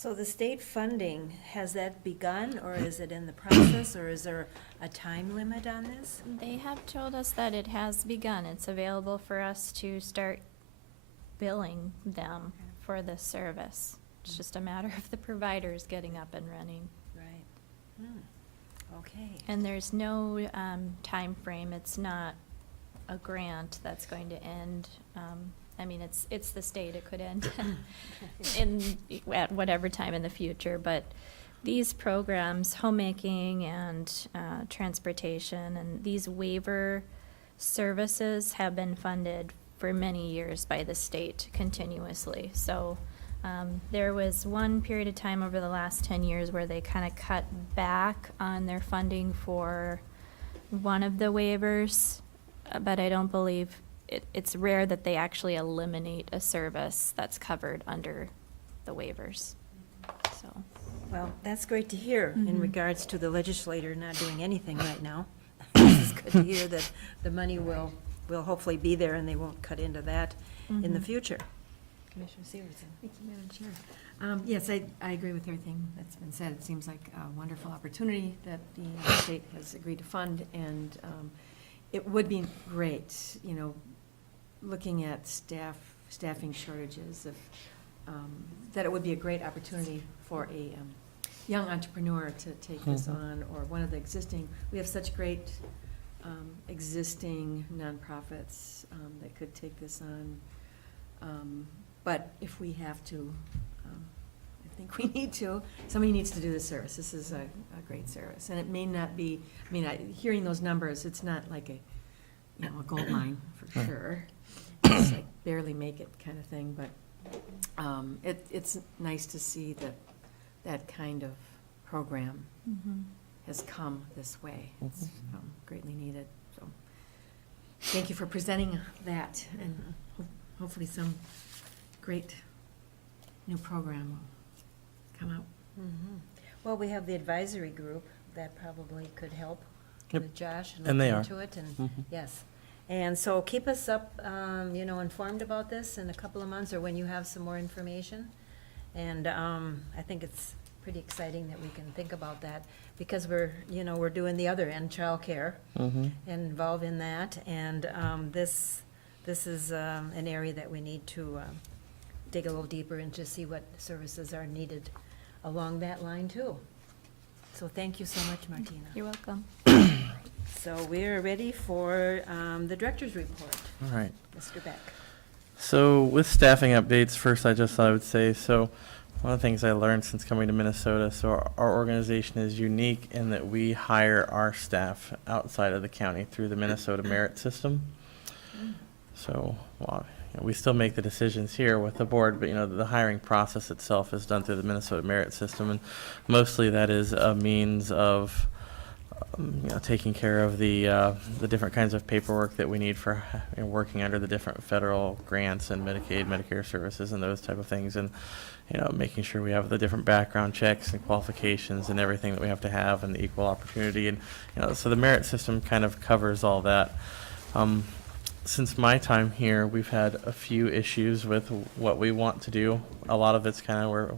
So the state funding, has that begun, or is it in the process, or is there a time limit on this? They have told us that it has begun. It's available for us to start billing them for this service. It's just a matter of the providers getting up and running. Right. Okay. And there's no time frame. It's not a grant that's going to end. I mean, it's the state. It could end at whatever time in the future. But these programs, homemaking and transportation, and these waiver services have been funded for many years by the state continuously. So there was one period of time over the last 10 years where they kind of cut back on their funding for one of the waivers, but I don't believe, it's rare that they actually eliminate a service that's covered under the waivers, so. Well, that's great to hear in Mhm. regards to the legislator not doing anything right now. This is good to hear that the money will hopefully be there and they won't cut into that in the Mhm. future. Commissioner Severson. Thank you, Madam Chair. Yes, I agree with everything that's been said. It seems like a wonderful opportunity that the state has agreed to fund, and it would be great, you know, looking at staffing shortages, that it would be a great opportunity for a young entrepreneur to take this on, or one of the existing, we have such great existing nonprofits that could take this on. But if we have to, I think we need to, somebody needs to do this service. This is a great service. And it may not be, I mean, hearing those numbers, it's not like a gold mine for sure. It's like barely make it kind of thing, but it's nice to see that kind of program has come this way. It's greatly needed, so. Thank you for presenting that, and hopefully some great new program will come out. Well, we have the advisory group that probably could help Yep. with Josh and And they look are. into it, and, yes. And so keep us up, informed about this in a couple of months, or when you have some more information. And I think it's pretty exciting that we can think about that, because we're doing the other end, childcare, and involved in that. And this is an area that we need to dig a little deeper into, see what services are needed along that line too. So thank you so much, Martina. You're welcome. So we are ready for the director's report. All right. Mr. Beck. So with staffing updates, first I just thought I would say, so one of the things I learned since coming to Minnesota, so our organization is unique in that we hire our staff outside of the county through the Minnesota merit system. So we still make the decisions here with the board, but the hiring process itself is done through the Minnesota merit system, and mostly that is a means of taking care of the different kinds of paperwork that we need for working under the different federal grants and Medicaid, Medicare services, and those type of things, and making sure we have the different background checks and qualifications and everything that we have to have, and the equal opportunity, and so the merit system kind of covers all that. Since my time here, we've had a few issues with what we want to do. A lot of it's kind of where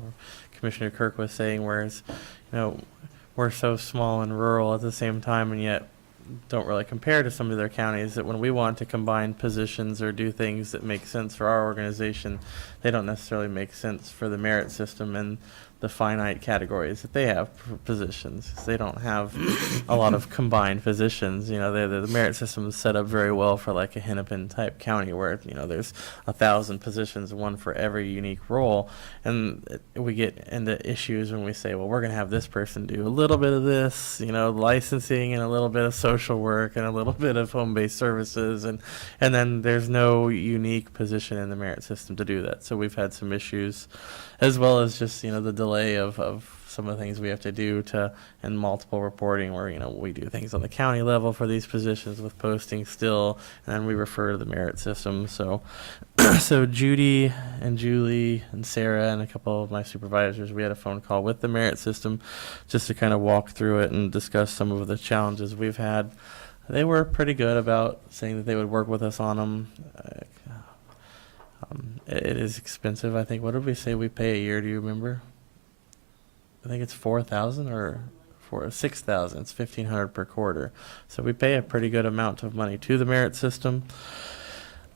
Commissioner Kirk was saying, whereas we're so small and rural at the same time, and yet don't really compare to some of their counties, that when we want to combine positions or do things that make sense for our organization, they don't necessarily make sense for the merit system and the finite categories that they have for positions. They don't have a lot of combined positions. The merit system is set up very well for like a Hennepin type county where there's 1,000 positions, one for every unique role, and we get into issues when we say, well, we're going to have this person do a little bit of this, licensing, and a little bit of social work, and a little bit of home-based services, and then there's no unique position in the merit system to do that. So we've had some issues, as well as just the delay of some of the things we have to do and multiple reporting, where we do things on the county level for these positions with posting still, and then we refer to the merit system. So so Judy and Julie and Sarah and a couple of my supervisors, we had a phone call with the merit system just to kind of walk through it and discuss some of the challenges we've had. They were pretty good about saying that they would work with us on them. It is expensive. I think, what did we say we pay a year? Do you remember? I think it's 4,000 or 6,000. It's 1,500 per quarter. So we pay a pretty good amount of money to the merit system.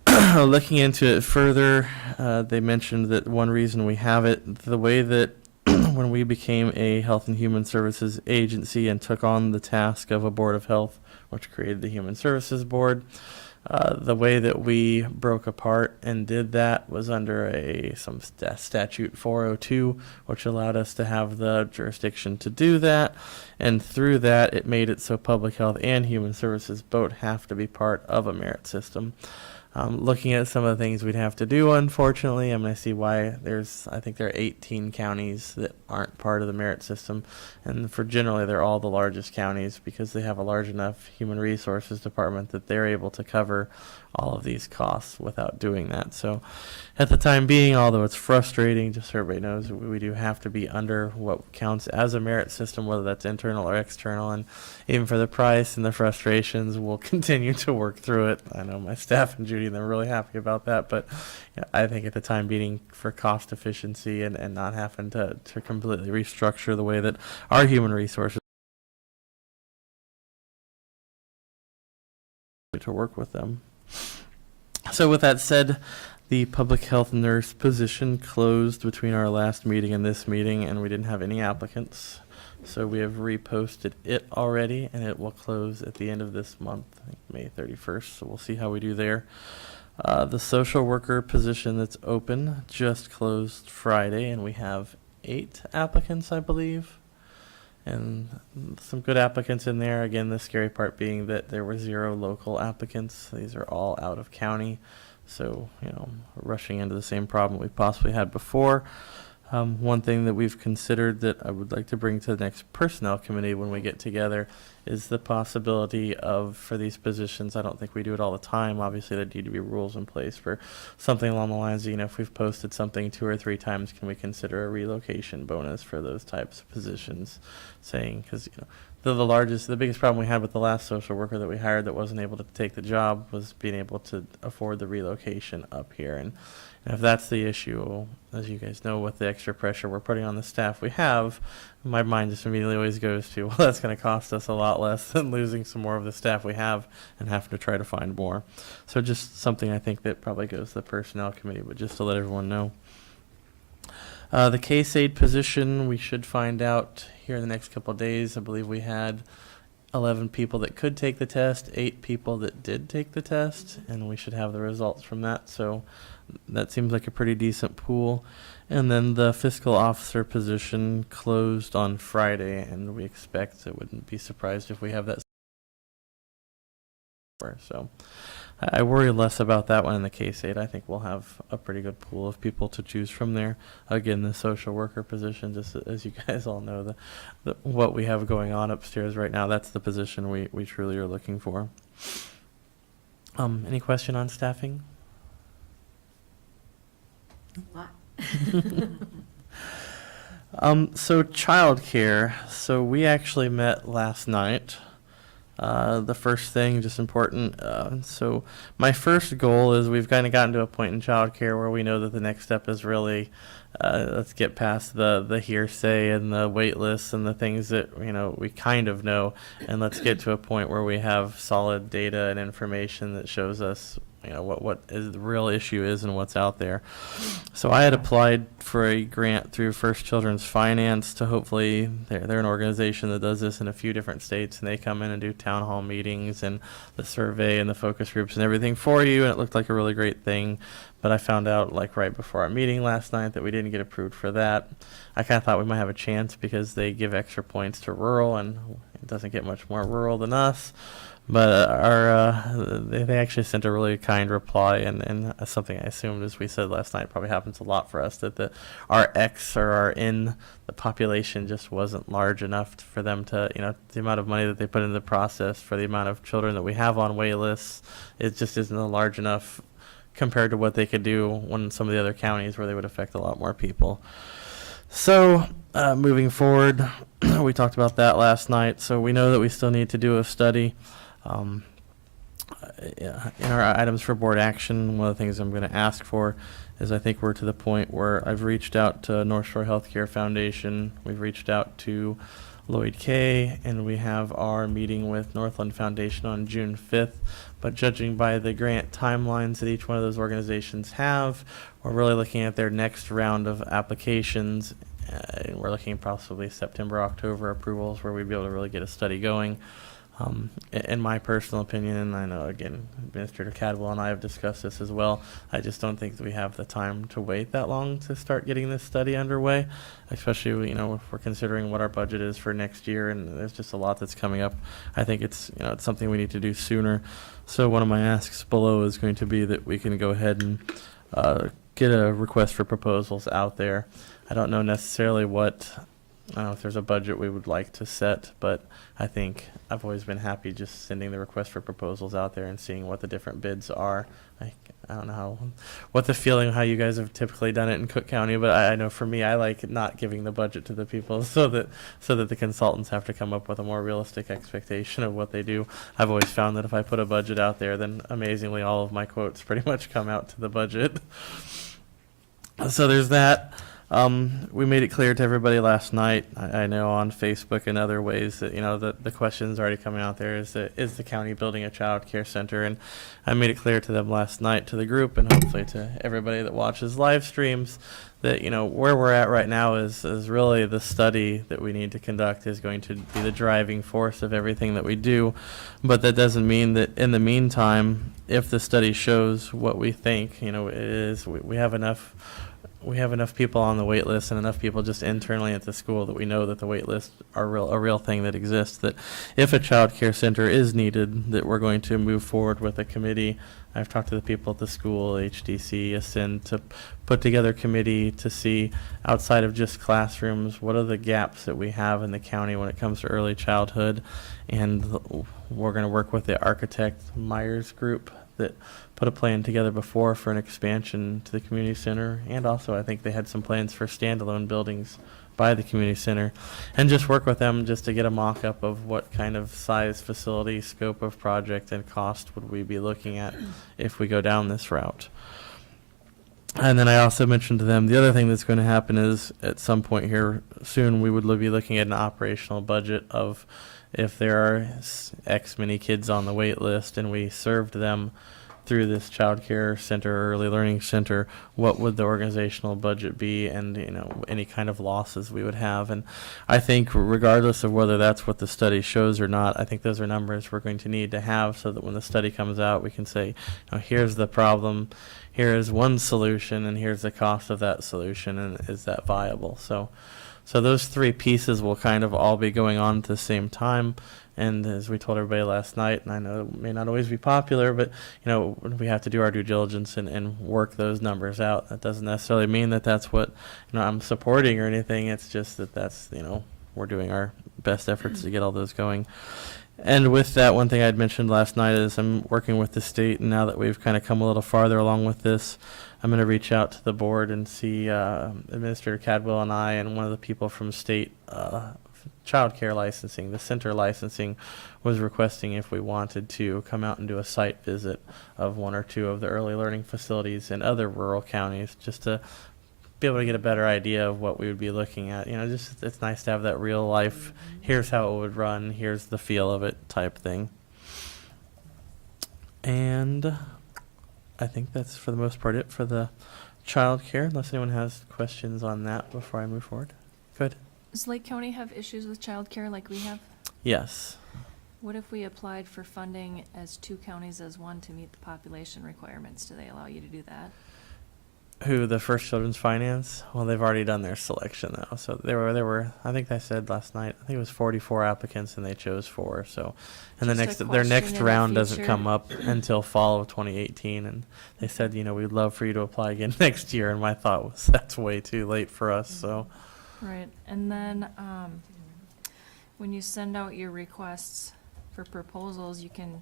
Looking into it further, they mentioned that one reason we have it, the way that when we became a Health and Human Services agency and took on the task of a Board of Health, which created the Human Services Board, the way that we broke apart and did that was under some statute 402, which allowed us to have the jurisdiction to do that. And through that, it made it so public health and human services both have to be part of a merit system. Looking at some of the things we'd have to do, unfortunately, I'm going to see why I think there are 18 counties that aren't part of the merit system. And generally, they're all the largest counties because they have a large enough human resources department that they're able to cover all of these costs without doing that. So at the time being, although it's frustrating, just so everybody knows, we do have to be under what counts as a merit system, whether that's internal or external. And even for the price and the frustrations, we'll continue to work through it. I know my staff and Judy, they're really happy about that. But yeah, I think at the time being, for cost efficiency and not having to completely restructure the way that our human resources to work with them. So with that said, the public health nurse position closed between our last meeting and this meeting, and we didn't have any applicants. So we have reposted it already, and it will close at the end of this month, I think May 31st. So we'll see how we do there. The social worker position that's open just closed Friday, and we have 8 applicants, I believe. And some good applicants in there. Again, the scary part being that there were 0 local applicants. These are all out of county. So, rushing into the same problem we possibly had before. One thing that we've considered that I would like to bring to the next personnel committee when we get together is the possibility of, for these positions, I don't think we do it all the time. Obviously, there need to be rules in place for something along the lines of, if we've posted something 2 or 3 times, can we consider a relocation bonus for those types of positions? Saying, because, the biggest problem we had with the last social worker that we hired that wasn't able to take the job was being able to afford the relocation up here. And if that's the issue, as you guys know, with the extra pressure we're putting on the staff we have, my mind just immediately always goes to, well, that's going to cost us a lot less than losing some more of the staff we have and having to try to find more. So just something I think that probably goes to the personnel committee, but just to let everyone know. The case aid position, we should find out here in the next couple of days. I believe we had 11 people that could take the test, 8 people that did take the test, and we should have the results from that. So that seems like a pretty decent pool. And then the fiscal officer position closed on Friday, and we expect, I wouldn't be surprised if we have that. So I worry less about that one in the case aid. I think we'll have a pretty good pool of people to choose from there. Again, the social worker position, just as you guys all know, what we have going on upstairs right now, that's the position we truly are looking for. Any question on staffing? So childcare. So we actually met last night. The first thing, just important. So my first goal is we've kind of gotten to a point in childcare where we know that the next step is really let's get past the hearsay and the wait lists and the things that we kind of know, and let's get to a point where we have solid data and information that shows us what is the real issue is and what's out there. So I had applied for a grant through First Children's Finance to hopefully, they're an organization that does this in a few different states, and they come in and do town hall meetings and the survey and the focus groups and everything for you, and it looked like a really great thing. But I found out right before our meeting last night that we didn't get approved for that. I kind of thought we might have a chance because they give extra points to rural, and it doesn't get much more rural than us. But they actually sent a really kind reply, and something I assumed, as we said last night, probably happens a lot for us, that our X or our in the population just wasn't large enough for them to, the amount of money that they put into the process for the amount of children that we have on wait lists, it just isn't large enough compared to what they could do when some of the other counties where they would affect a lot more people. So moving forward, we talked about that last night, so we know that we still need to do a study. in our items for board action, one of the things I'm going to ask for is I think we're to the point where I've reached out to North Shore Healthcare Foundation, we've reached out to Lloyd K, and we have our meeting with Northland Foundation on June 5th. But judging by the grant timelines that each one of those organizations have, we're really looking at their next round of applications. And we're looking at possibly September, October approvals where we'd be able to really get a study going. In my personal opinion, and I know, again, Administrator Cadwell and I have discussed this as well, I just don't think that we have the time to wait that long to start getting this study underway, especially, if we're considering what our budget is for next year, and there's just a lot that's coming up. I think it's something we need to do sooner. So one of my asks below is going to be that we can go ahead and get a request for proposals out there. I don't know necessarily I don't know if there's a budget we would like to set, but I think I've always been happy just sending the request for proposals out there and seeing what the different bids are. I don't know how you guys have typically done it in Cook County, but I know for me, I like not giving the budget to the people so that the consultants have to come up with a more realistic expectation of what they do. I've always found that if I put a budget out there, then amazingly all of my quotes pretty much come out to the budget. So there's that. We made it clear to everybody last night, I know on Facebook and other ways that, the questions already coming out there is the county building a child care center? And I made it clear to them last night, to the group, and hopefully to everybody that watches live streams, that, where we're at right now is really the study that we need to conduct is going to be the driving force of everything that we do. But that doesn't mean that in the meantime, if the study shows what we think, it is, we have enough people on the wait list and enough people just internally at the school that we know that the wait lists are a real thing that exists, that if a child care center is needed, that we're going to move forward with a committee. I've talked to the people at the school, HDC, Ascend, to put together a committee to see, outside of just classrooms, what are the gaps that we have in the county when it comes to early childhood. And we're going to work with the architect Myers group that put a plan together before for an expansion to the community center, and also I think they had some plans for standalone buildings by the community center, and just work with them just to get a mock-up of what kind of size facility, scope of project, and cost would we be looking at if we go down this route. And then I also mentioned to them the other thing that's going to happen is at some point here soon we would be looking at an operational budget of if there are X many kids on the wait list and we served them through this child care center or early learning center, what would the organizational budget be, and any kind of losses we would have. And I think regardless of whether that's what the study shows or not, I think those are numbers we're going to need to have so that when the study comes out we can say, here's the problem, here is one solution, and here's the cost of that solution, and is that viable? So those three pieces will kind of all be going on at the same time. And as we told everybody last night, and I know it may not always be popular, but we have to do our due diligence and work those numbers out. That doesn't necessarily mean that that's what I'm supporting or anything. It's just that that's we're doing our best efforts to get all those going. And with that, one thing I'd mentioned last night is I'm working with the state, and now that we've kind of come a little farther along with this, I'm going to reach out to the board and see Administrator Cadwell and I and one of the people from state child care licensing, the center licensing, was requesting if we wanted to come out and do a site visit of one or two of the early learning facilities in other rural counties, just to be able to get a better idea of what we would be looking at. Just it's nice to have that real life, here's how it would run, here's the feel of it type thing. And I think that's for the most part it for the child care, unless anyone has questions on that before I move forward. Good. Does Lake County have issues with childcare like we have? Yes. What if we applied for funding as 2 counties as one to meet the population requirements? Do they allow you to do that? Who, the First Children's Finance? Well, they've already done their selection though. So there were I think I said last night, I think it was 44 applicants and they chose 4. So, and Just a their question next in the round doesn't future. come up until fall of 2018. And they said, we'd love for you to apply again next year. And my thought was that's way too late for us. So. Right, and then, when you send out your requests for proposals, you can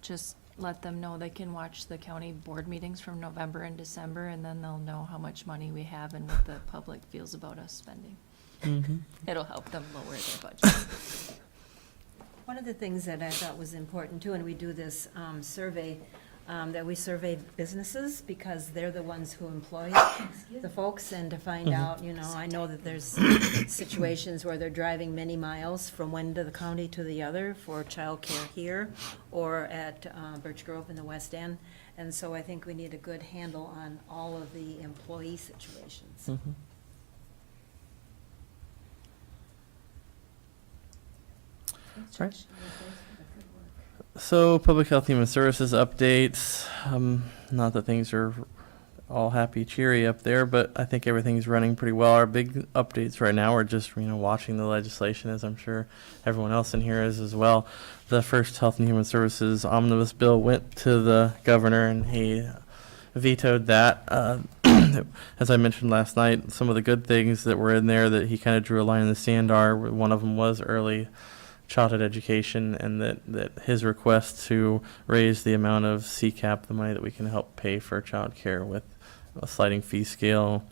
just let them know they can watch the county board meetings from November and December, and then they'll know how much money we have and what the public feels about us spending. Mm-hmm. It'll help them lower their budget. One of the things that I thought was important too, and we do this survey, that we survey businesses because they're the ones who employ the folks, and to find out, you know, I know that there's situations where they're driving many miles from one to the county to the other for childcare here or at Birch Grove in the West End. And so I think we need a good handle on all of the employee situations. Mhm. Right. So, Public Health Human Services updates. Not that things are all happy, cheery up there, but I think everything's running pretty well. Our big updates right now are just, watching the legislation, as I'm sure everyone else in here is as well. The first Health and Human Services omnibus bill went to the governor, and he vetoed that. As I mentioned last night, some of the good things that were in there that he kind of drew a line in the sand are, one of them was early childhood education, and that his request to raise the amount of CCAP, the money that we can help pay for child care with a sliding fee scale,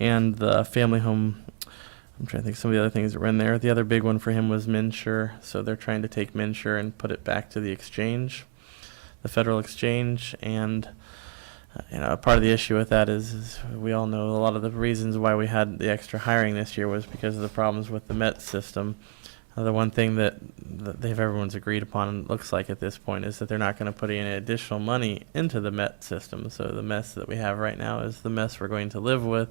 and the family home. I'm trying to think some of the other things that were in there. The other big one for him was MNsure. So they're trying to take MNsure and put it back to the exchange, the federal exchange. And part of the issue with that is we all know a lot of the reasons why we had the extra hiring this year was because of the problems with the MET system. The one thing that everyone's agreed upon, and looks like at this point, is that they're not going to put any additional money into the MET system. So the mess that we have right now is the mess we're going to live with.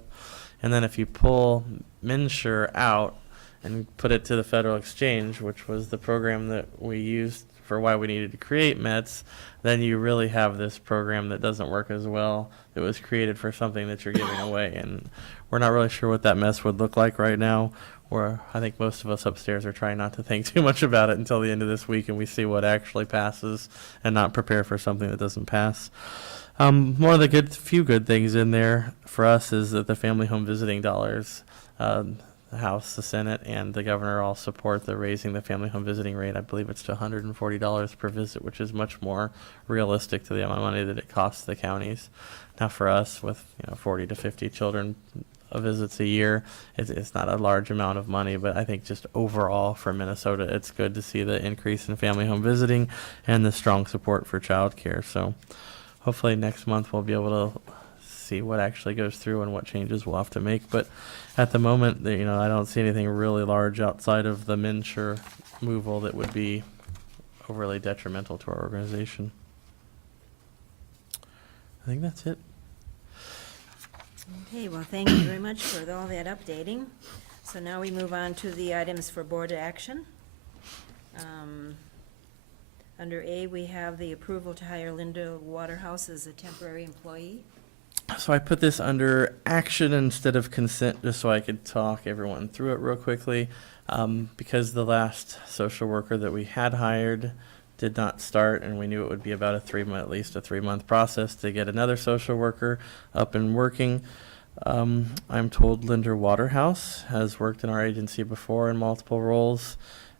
And then if you pull MNsure out and put it to the federal exchange, which was the program that we used for why we needed to create METs, then you really have this program that doesn't work as well. It was created for something that you're giving away. And we're not really sure what that mess would look like right now. Or I think most of us upstairs are trying not to think too much about it until the end of this week and we see what actually passes and not prepare for something that doesn't pass. One of the few good things in there for us is that the family home visiting dollars, the House, the Senate, and the governor all support the raising the family home visiting rate. I believe it's to $140 per visit, which is much more realistic to the amount of money that it costs the counties. Now for us, with 40 to 50 children visits a year, it's not a large amount of money, but I think just overall for Minnesota, it's good to see the increase in family home visiting and the strong support for childcare. So hopefully next month we'll be able to see what actually goes through and what changes we'll have to make. But at the moment, I don't see anything really large outside of the MNsure removal that would be overly detrimental to our organization. I think that's it. Okay, well, thank you very much for all that updating. So now we move on to the items for board action. Under A, we have the approval to hire Linda Waterhouse as a temporary employee. So I put this under action instead of consent, just so I could talk everyone through it real quickly. Because the last social worker that we had hired did not start, and we knew it would be about at least a 3-month process to get another social worker up and working. I'm told Linda Waterhouse has worked in our agency before in multiple roles,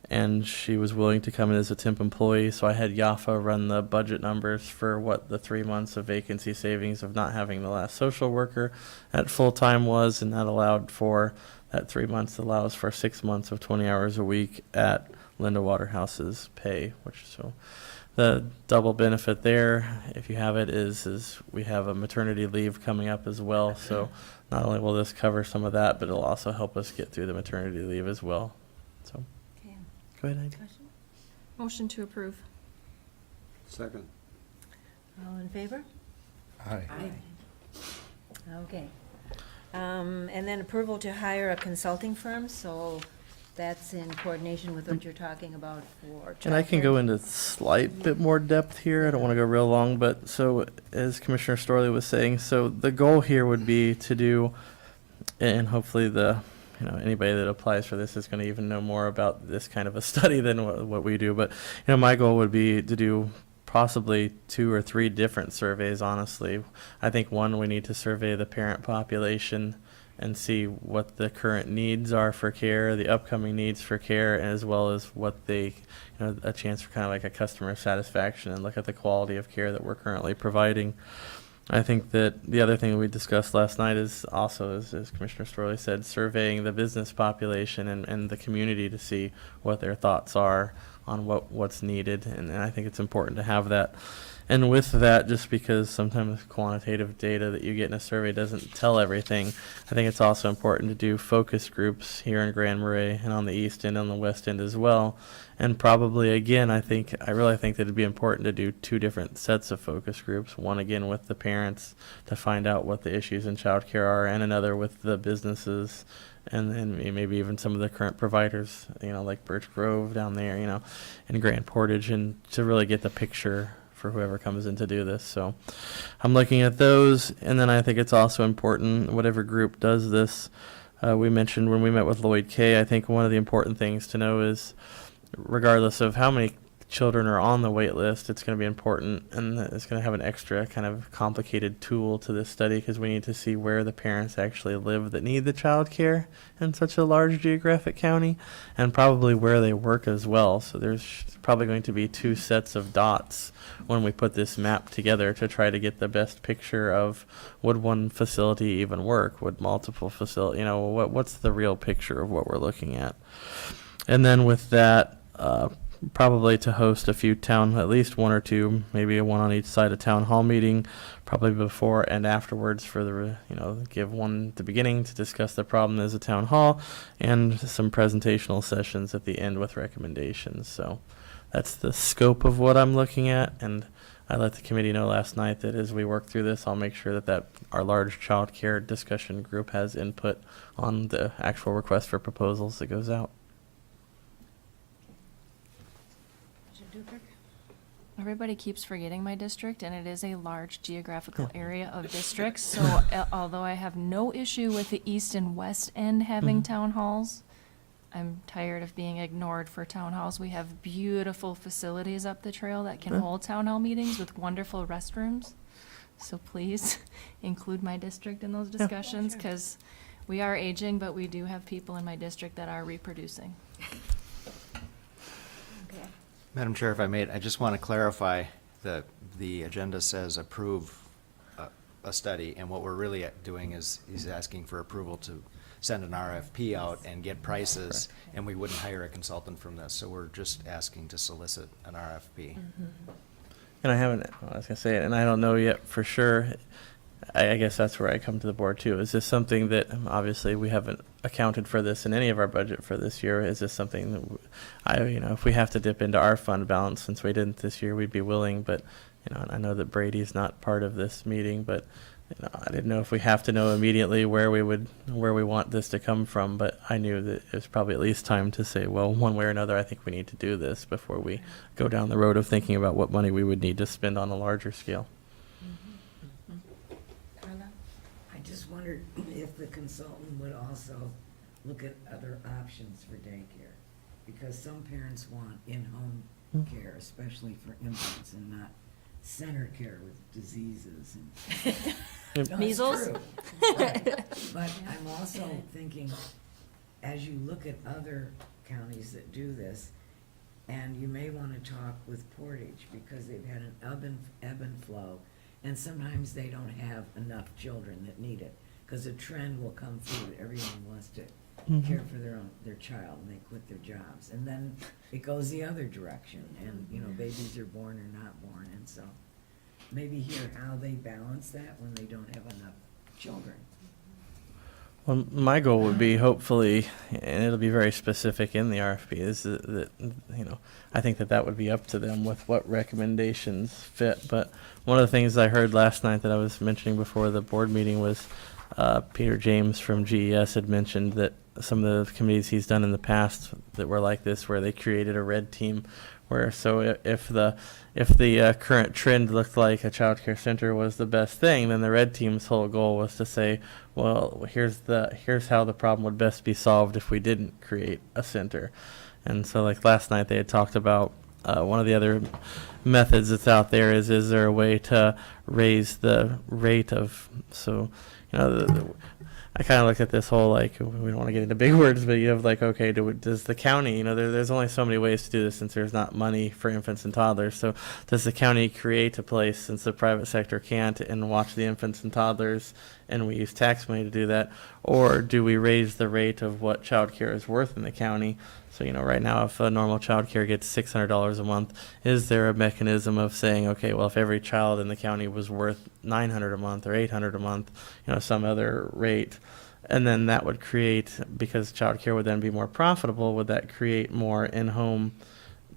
and she was willing to come in as a temp employee. So I had Yafa run the budget numbers for what the 3 months of vacancy savings of not having the last social worker at full time was, and that allowed for that 3 months allows for 6 months of 20 hours a week at Linda Waterhouse's pay, which so the double benefit there, if you have it, is we have a maternity leave coming up as well. So not only will this cover some of that, but it'll also help us get through the maternity leave as well. So Okay. go ahead, Heidi. Discussion? Motion to approve. Second. All in favor? Aye. Okay. And then approval to hire a consulting firm, so that's in coordination with what you're talking about for childcare. And I can go into slight bit more depth here. I don't want to go real long, but so as Commissioner Storley was saying, so the goal here would be to do, and hopefully anybody that applies for this is going to even know more about this kind of a study than what we do. But my goal would be to do possibly 2 or 3 different surveys. Honestly, I think one, we need to survey the parent population and see what the current needs are for care, the upcoming needs for care, as well as what they, a chance for kind of like a customer satisfaction and look at the quality of care that we're currently providing. I think that the other thing we discussed last night is also, as Commissioner Storley said, surveying the business population and the community to see what their thoughts are on what's needed, and I think it's important to have that. And with that, just because sometimes quantitative data that you get in a survey doesn't tell everything, I think it's also important to do focus groups here in Grand Marais and on the east end and on the west end as well. And probably, again, I really think that it'd be important to do 2 different sets of focus groups. One, again, with the parents to find out what the issues in childcare are, and another with the businesses, and then maybe even some of the current providers, like Birch Grove down there, and Grand Portage, and to really get the picture for whoever comes in to do this. So I'm looking at those, and then I think it's also important, whatever group does this, we mentioned when we met with Lloyd K., I think one of the important things to know is, regardless of how many children are on the wait list, it's going to be important, and it's going to have an extra kind of complicated tool to this study, because we need to see where the parents actually live that need the child care in such a large geographic county, and probably where they work as well. So there's probably going to be 2 sets of dots when we put this map together to try to get the best picture of, would one facility even work? Would multiple facility, what's the real picture of what we're looking at? And then with that, probably to host a few at least 1 or 2, maybe one on each side of town hall meeting, probably before and afterwards for the, give one at the beginning to discuss the problem as a town hall, and some presentational sessions at the end with recommendations. So that's the scope of what I'm looking at, and I let the committee know last night that as we work through this, I'll make sure that our large child care discussion group has input on the actual request for proposals that goes out. Everybody keeps forgetting my district, and it is a large geographical area of districts. So although I have no issue with the east and west end having town halls, I'm tired of being ignored for town halls. We have beautiful facilities up the trail that can hold town hall meetings with wonderful restrooms. So please include my district in those discussions, because we are aging, but we do have people in my district that are reproducing. Madam Chair, if I may, I just want to clarify that the agenda says approve a study, and what we're really doing is asking for approval to send an RFP out and get prices, and we wouldn't hire a consultant from this, so we're just asking to solicit an RFP. And I was gonna say it, and I don't know yet for sure. I guess that's where I come to the board too. Is this something that, obviously we haven't accounted for this in any of our budget for this year? Is this something that if we have to dip into our fund balance, since we didn't this year, we'd be willing, but, I know that Brady's not part of this meeting, but, I didn't know if we have to know immediately where we want this to come from, but I knew that it was probably at least time to say, well, one way or another, I think we need to do this before we go down the road of thinking about what money we would need to spend on a larger scale. I just wondered if the consultant would also look at other options for daycare, because some parents want in-home care, especially for infants, and not center care with diseases and. No, it's Measles? true. Right. But I'm also thinking, as you look at other counties that do this, and you may wanna talk with Portage, because they've had an ebb and flow, and sometimes they don't have enough children that need it, because a trend will come through that everyone wants to care for their child, and they quit their jobs, and then it goes the other direction, and babies are born or not born, and so maybe hear how they balance that when they don't have enough children. Well, my goal would be, hopefully, and it'll be very specific in the RFP, is that I think that would be up to them with what recommendations fit. But one of the things I heard last night that I was mentioning before the board meeting was Peter James from GES had mentioned that some of the committees he's done in the past that were like this, where they created a red team, where if the current trend looked like a child care center was the best thing, then the red team's whole goal was to say, well, here's how the problem would best be solved if we didn't create a center. And so, like last night, they had talked about one of the other methods that's out there is there a way to raise the rate of, so I kind of look at this whole, we don't want to get into big words, but you have okay, does the county, there's only so many ways to do this since there's not money for infants and toddlers. So does the county create a place, since the private sector can't, and watch the infants and toddlers, and we use tax money to do that? Or do we raise the rate of what child care is worth in the county So, right now, if a normal child care gets $600 a month, is there a mechanism of saying, okay, well, if every child in the county was worth $900 a month or $800 a month, some other rate, and then that would create, because child care would then be more profitable, would that create more in-home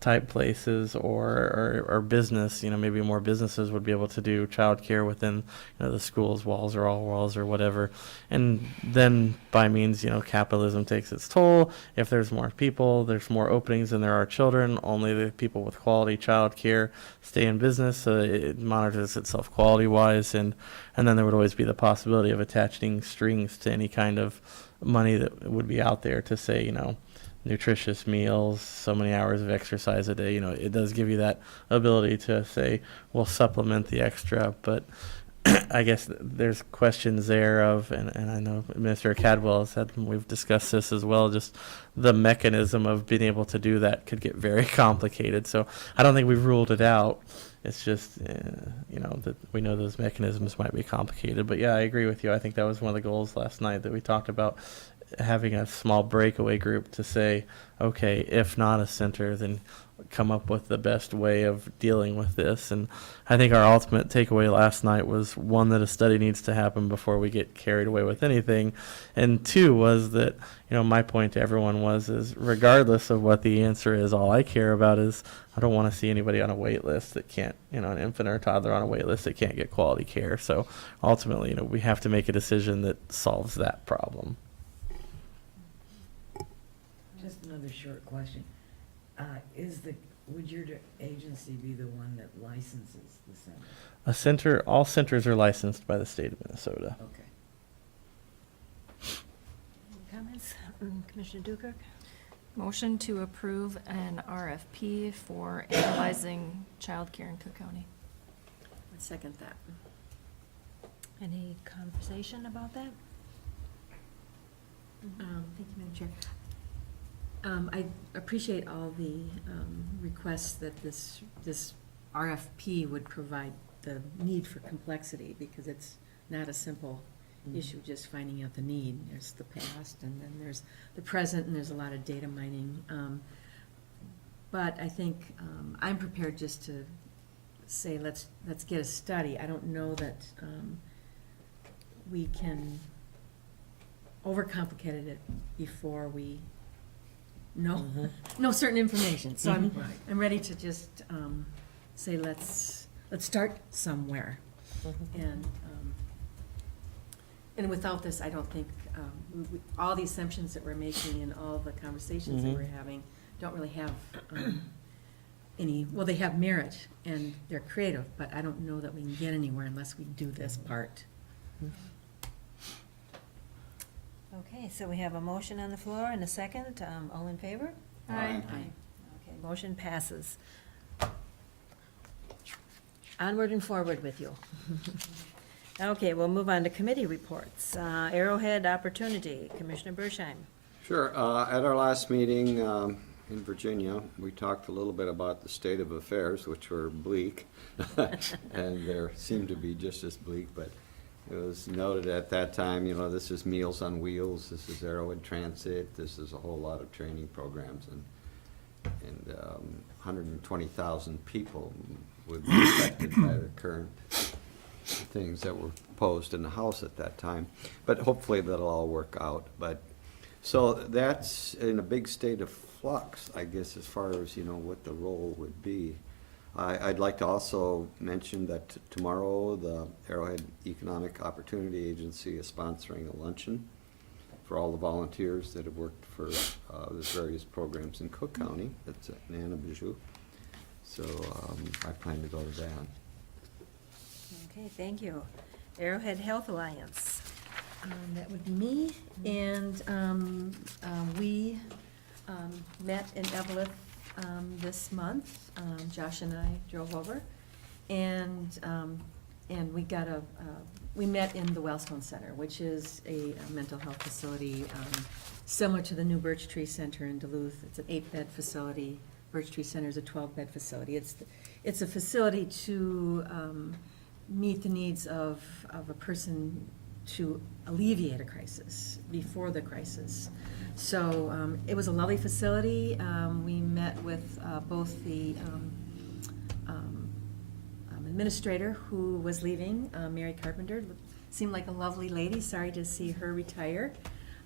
type places or business, maybe more businesses would be able to do childcare within, the school's walls or all walls or whatever. And then by means, capitalism takes its toll. If there's more people, there's more openings than there are children. Only the people with quality childcare stay in business, so it monitors itself quality-wise. And then there would always be the possibility of attaching strings to any kind of money that would be out there to say, nutritious meals, so many hours of exercise a day. It does give you that ability to say, we'll supplement the extra. But I guess there's questions there of, and I know Minister Cadwell has said, we've discussed this as well, just the mechanism of being able to do that could get very complicated. So I don't think we've ruled it out. It's just, that we know those mechanisms might be complicated. But yeah, I agree with you. I think that was one of the goals last night that we talked about, having a small breakaway group to say, okay, if not a center, then come up with the best way of dealing with this. And I think our ultimate takeaway last night was, one, that a study needs to happen before we get carried away with anything. And two was that, my point to everyone is regardless of what the answer is, all I care about is I don't want to see anybody on a wait list that can't, an infant or a toddler on a wait list that can't get quality care. So ultimately, we have to make a decision that solves that problem. Just another short question. Would your agency be the one that licenses the center? All centers are licensed by the state of Minnesota. Okay. Comments? Commissioner Dukert? Motion to approve an RFP for analyzing childcare in Cook County. I'd second that. Any conversation about that? Thank you, Madam Chair. I appreciate all the requests that this RFP would provide the need for complexity, because it's not a simple issue just finding out the need. There's the past, and then there's the present, and there's a lot of data mining. But I think I'm prepared just to say, let's get a study. I don't know that we can overcomplicate it before we know certain information. So I'm ready to just say, let's start somewhere. And without this, I don't think all the assumptions that we're making and all the conversations that we're having don't really have any. Well, they have merit and they're creative, but I don't know that we can get anywhere unless we do this part. Okay, so we have a motion on the floor and a second. All in favor? Aye. Okay, motion passes. Onward and forward with you. Okay, we'll move on to committee reports. Arrowhead Opportunity, Commissioner Bershheim. Sure. At our last meeting in Virginia, we talked a little bit about the state of affairs, which were bleak, and there seemed to be just as bleak, but it was noted at that time, this is Meals on Wheels, this is Arrowhead Transit, this is a whole lot of training programs, and 120,000 people would be affected by the current things that were posed in the House at that time. But hopefully that'll all work out. But so that's in a big state of flux, I guess, as far as, what the role would be. I'd like to also mention that tomorrow, the Arrowhead Economic Opportunity Agency is sponsoring a luncheon for all the volunteers that have worked for the various programs in Cook County. That's at Nanabijou. So I plan to go to that. Okay, thank you. Arrowhead Health Alliance. That would be me, and we met in Evelyn this month. Josh and I drove over, and we met in the Wellstone Center, which is a mental health facility similar to the new Birch Tree Center in Duluth. It's an 8-bed facility. Birch Tree Center is a 12-bed facility. It's a facility to meet the needs of a person to alleviate a crisis before the crisis. So it was a lovely facility. We met with both the administrator who was leaving, Mary Carpenter. Seemed like a lovely lady. Sorry to see her retire.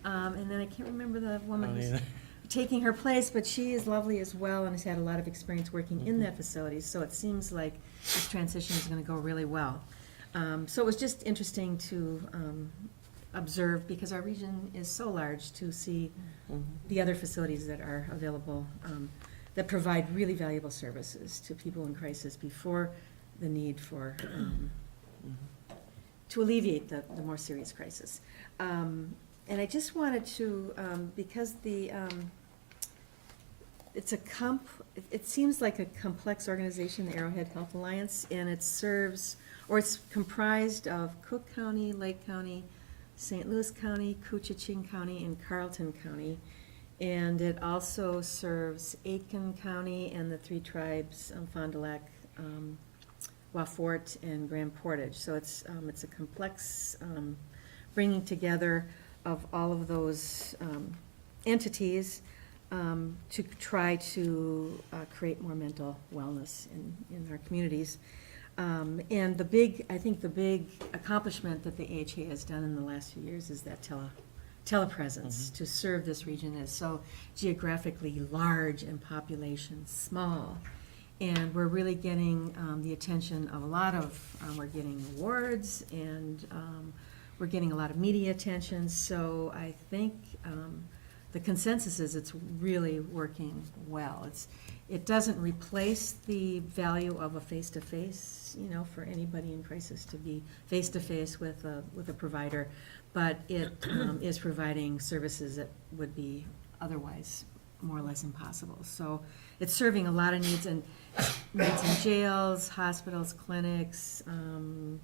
And then I can't remember the woman Me who's neither. taking her place, but she is lovely as well and has had a lot of experience working in that facility. So it seems like this transition is going to go really well. So it was just interesting to observe, because our region is so large, to see the other facilities that are available that provide really valuable services to people in crisis before the need for to alleviate the more serious crisis. And I just wanted to, because it's it seems like a complex organization, the Arrowhead Health Alliance, and it serves, or it's comprised of Cook County, Lake County, St. Louis County, Coochin County, and Carleton County. And it also serves Aitkin County and the three tribes, Fond du Lac, Wafort, and Grand Portage. So it's a complex bringing together of all of those entities to try to create more mental wellness in our communities. And I think the big accomplishment that the AHA has done in the last few years is that telepresence to serve this region is so geographically large and population small. And we're really getting the attention of a lot of, we're getting awards, and we're getting a lot of media attention. So I think the consensus is it's really working well. It doesn't replace the value of a face-to-face, for anybody in crisis to be face-to-face with a provider, but it is providing services that would be otherwise more or less impossible. So it's serving a lot of needs in jails, hospitals, clinics,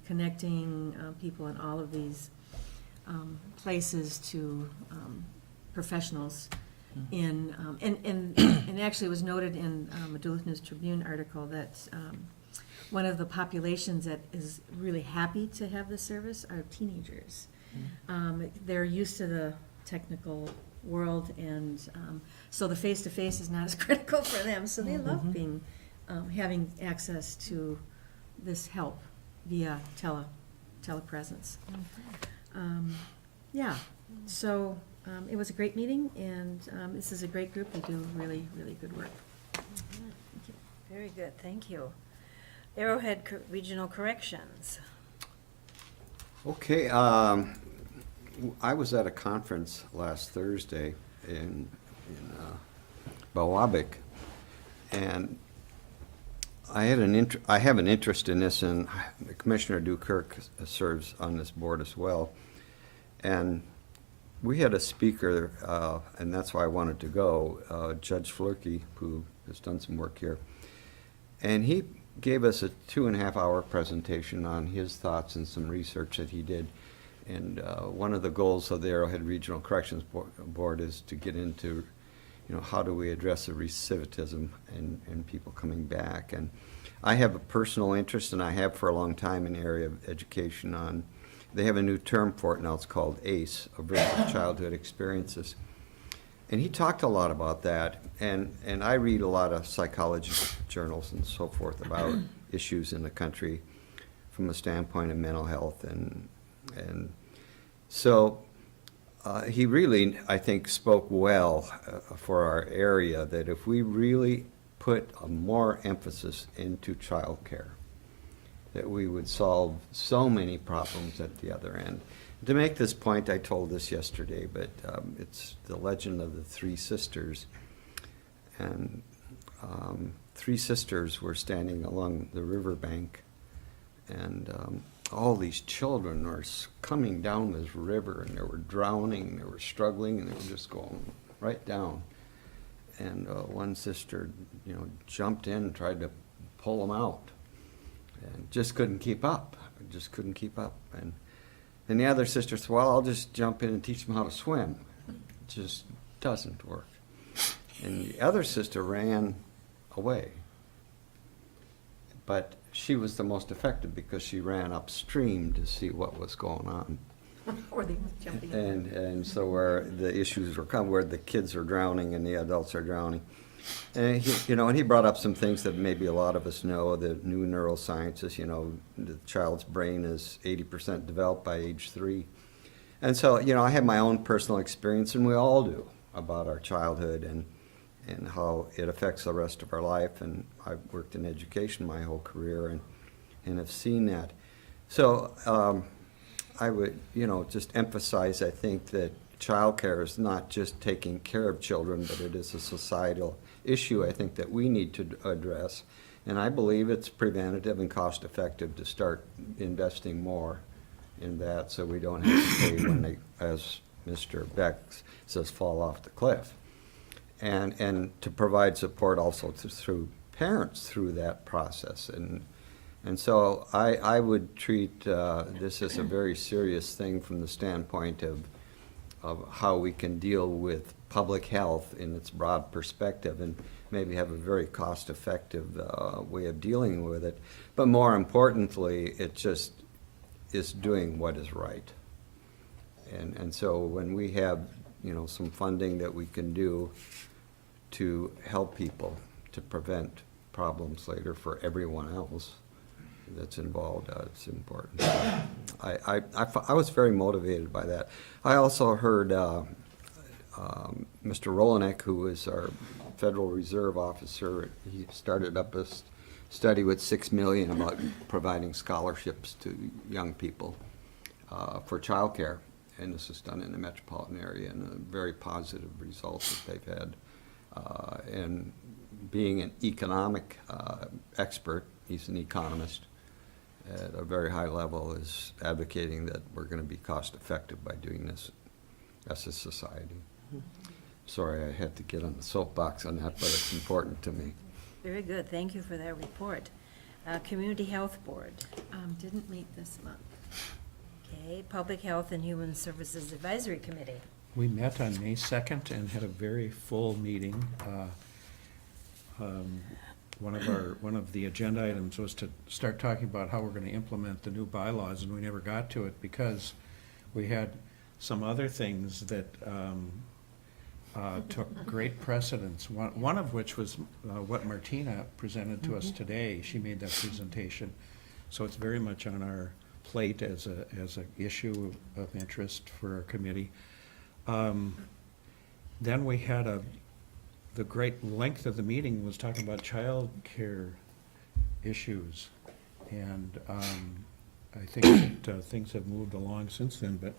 connecting people in all of these places to professionals and actually it was noted in a Duluth News Tribune article that one of the populations that is really happy to have this service are teenagers. They're used to the technical world, and so the face-to-face is not as critical for them, so they love being having access to this help via telepresence. Yeah, so it was a great meeting, and this is a great group. They do really, really good work. Thank you. Very good, thank you. Arrowhead Regional Corrections. Okay, I was at a conference last Thursday in Bawabik, and I have an interest in this, and Commissioner Dukirk serves on this board as well. And we had a speaker, and that's why I wanted to go, Judge Flurkey, who has done some work here. And he gave us a 2.5-hour presentation on his thoughts and some research that he did. And one of the goals of the Arrowhead Regional Corrections Board is to get into, how do we address the recidivism and people coming back. And I have a personal interest, and I have for a long time, in the area of education on, they have a new term for it now, it's called ACE, Aversive Childhood Experiences. And he talked a lot about that, and I read a lot of psychology journals and so forth about issues in the country from a standpoint of mental health, and so he really, I think, spoke well for our area, that if we really put a more emphasis into childcare, that we would solve so many problems at the other end. To make this point, I told this yesterday, but it's the legend of the three sisters. And three sisters were standing along the riverbank, and all these children were coming down this river, and they were drowning, they were struggling, and they were just going right down. And one sister, jumped in and tried to pull them out, and just couldn't keep up. And then the other sister said, well, I'll just jump in and teach them how to swim. It just doesn't work. And the other sister ran away. But she was the most effective because she ran upstream to see what was going on. Or they jumping in. And so where the issues were where the kids are drowning and the adults are drowning. And he brought up some things that maybe a lot of us know, the new neurosciences, the child's brain is 80% developed by age 3. And so, I have my own personal experience, and we all do, about our childhood and how it affects the rest of our life. And I've worked in education my whole career and have seen that. So I would, just emphasize, I think, that childcare is not just taking care of children, but it is a societal issue, I think, that we need to address. And I believe it's preventative and cost-effective to start investing more in that, so we don't have to pay when they, as Mr. Beck says, fall off the cliff. And to provide support also through parents through that process. And so I would treat this as a very serious thing from the standpoint of how we can deal with public health in its broad perspective, and maybe have a very cost-effective way of dealing with it. But more importantly, it just is doing what is right. And so when we have, some funding that we can do to help people to prevent problems later for everyone else that's involved, it's important. I was very motivated by that. I also heard Mr. Rolanek, who is our Federal Reserve officer, he started up a study with $6 million about providing scholarships to young people for childcare. And this is done in the metropolitan area, and a very positive results that they've had. And being an economic expert, he's an economist at a very high level, is advocating that we're going to be cost effective by doing this as a society. Sorry, I had to get on the soapbox on that, but it's important to me. Very good, thank you for that report. Community Health Board. Didn't meet this month. Okay, Public Health and Human Services Advisory Committee. We met on May 2nd and had a very full meeting. One of the agenda items was to start talking about how we're going to implement the new bylaws, and we never got to it because we had some other things that took great precedence. One of which was what Martina presented to us today. She made that presentation, so it's very much on our plate as a issue of interest for our committee. Then we had the great length of the meeting was talking about child care issues. And I think that things have moved along since then, but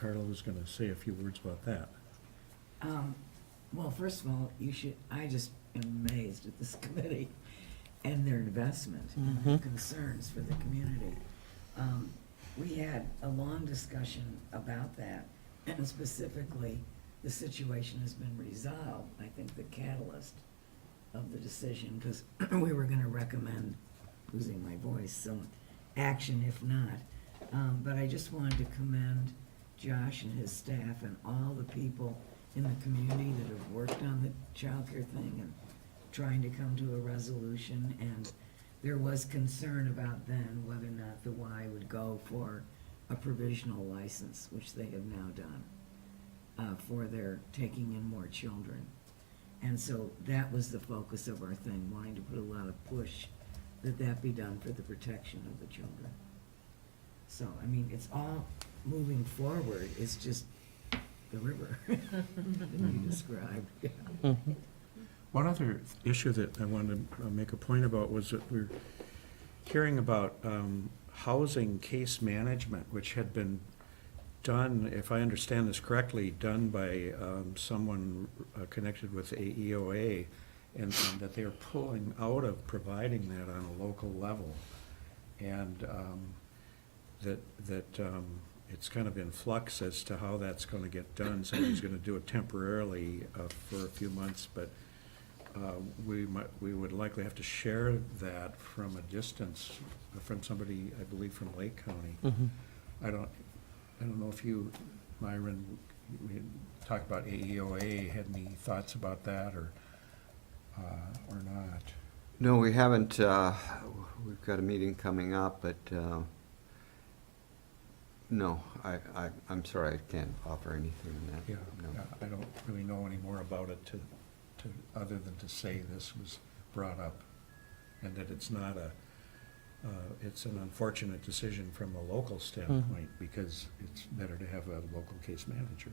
Carla was going to say a few words about that. Well, first of all, I just am amazed at this committee and their investment and their concerns for the community. We had a long discussion about that, and specifically, the situation has been resolved. I think the catalyst of the decision, because we were gonna recommend, losing my voice, some action if not. But I just wanted to commend Josh and his staff and all the people in the community that have worked on the childcare thing and trying to come to a resolution. And there was concern about then whether or not the Y would go for a provisional license, which they have now done, for their taking in more children. And so that was the focus of our thing, wanting to put a lot of push that be done for the protection of the children. So, I mean, it's all moving forward, it's just the river that you described. Yeah. One other issue that I wanted to make a point about was that we're hearing about housing case management, which had been done, if I understand this correctly, done by someone connected with AEOA, and that they're pulling out of providing that on a local level. And that it's kind of in flux as to how that's going to get done. Somebody's going to do it temporarily for a few months, but we would likely have to share that from a distance from somebody, I believe, from Lake County. I don't know if you, Myron, we talked about AEOA, had any thoughts about that or not? No, we haven't. We've got a meeting coming up, but No, I'm sorry, I can't offer anything on that. Yeah, No. I don't really know any more about it other than to say this was brought up, and that it's not it's an unfortunate decision from a local standpoint, because it's better to have a local case manager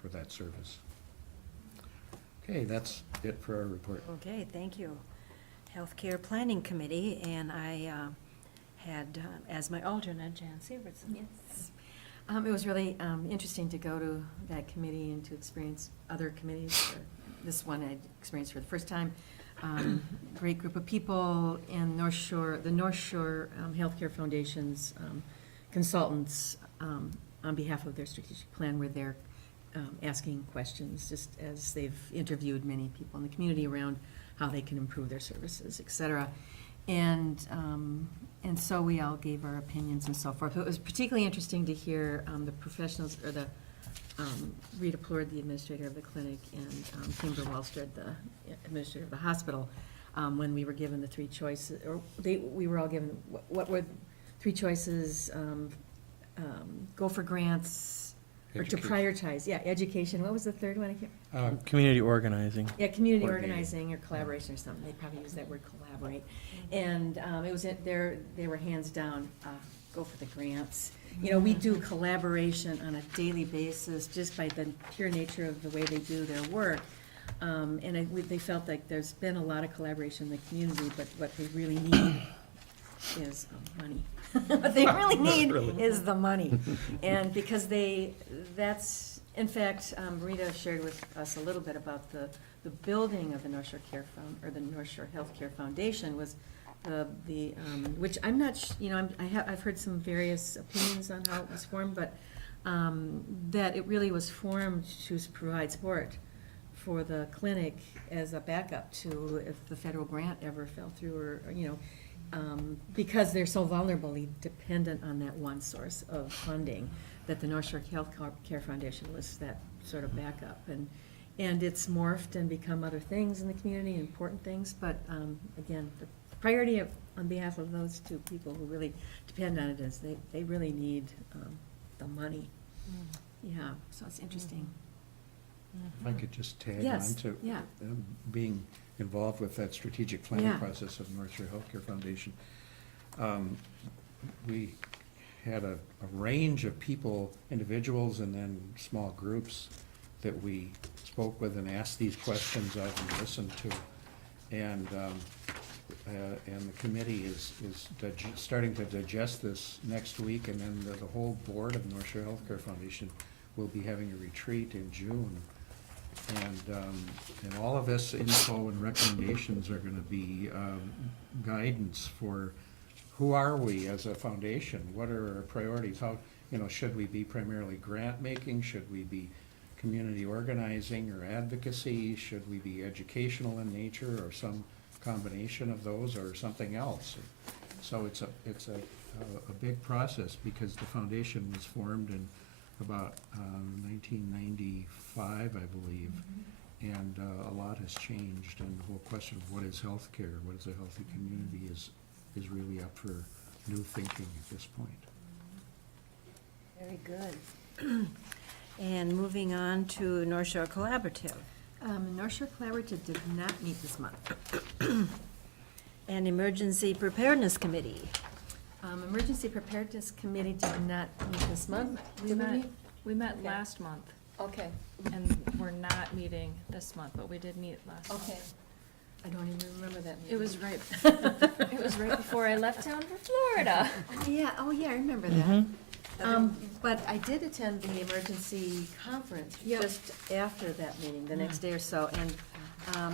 for that service. Okay, that's it for our report. Okay, thank you. Healthcare Planning Committee, and I had as my alternate Jan Severson. Yes. It was really interesting to go to that committee and to experience other committees. This one I experienced for the first time. Great group of people in North Shore, the North Shore Healthcare Foundation's consultants on behalf of their strategic plan were there asking questions, just as they've interviewed many people in the community around how they can improve their services, et cetera. And so we all gave our opinions and so forth. It was particularly interesting to hear the professionals, or the Rita Plord, the administrator of the clinic, and Kimber Wallstead, the administrator of the hospital, when we were given the three choices, or we were all given, what were three choices? Go for grants, or to Education. prioritize, education. What was the third one? I can't. Community organizing. Yeah, community Coordinating. organizing or collaboration or something, they probably use that word, collaborate. And it was, they were hands down, go for the grants. You know, we do collaboration on a daily basis, just by the pure nature of the way they do their work. And they felt like there's been a lot of collaboration in the community, but what they really need is money. What they really need is the money. And because that's, in fact, Rita shared with us a little bit about the building of the North Shore Care or the North Shore Healthcare Foundation was which I'm not, I've heard some various opinions on how it was formed, but that it really was formed to provide support for the clinic as a backup to if the federal grant ever fell through, or, because they're so vulnerably dependent on that one source of funding, that the North Shore Health Care Foundation was that sort of backup. And it's morphed and become other things in the community, important things, but again, the priority on behalf of those two people who really depend on it is they really need the money. Yeah, so it's interesting. If I could just tag on Yes, to yeah. being involved with that strategic planning Yeah. process of North Shore Healthcare Foundation. We had a range of people, individuals and then small groups, that we spoke with and asked these questions of and listened to. And the committee is starting to digest this next week, and then the whole board of North Shore Healthcare Foundation will be having a retreat in June. And all of this info and recommendations are gonna be guidance for who are we as a foundation? What are our priorities? How, should we be primarily grant making? Should we be community organizing or advocacy? Should we be educational in nature, or some combination of those, or something else? So it's a big process, because the foundation was formed in about 1995, I believe, and a lot has changed, and the whole question of what is healthcare, what is a healthy community, is really up for new thinking at this point. Very good. And moving on to North Shore Collaborative. North Shore Collaborative did not meet this month. And Emergency Preparedness Committee. Emergency Preparedness Committee did not meet this month. Did we meet? We met Yeah. last month, Okay, and we're not meeting this month, but we did meet last month. okay. I don't even remember that meeting. It was right, it was right before I left town for Florida. Oh, yeah, I remember that. But I did attend the emergency conference just after that meeting, the next day or so, and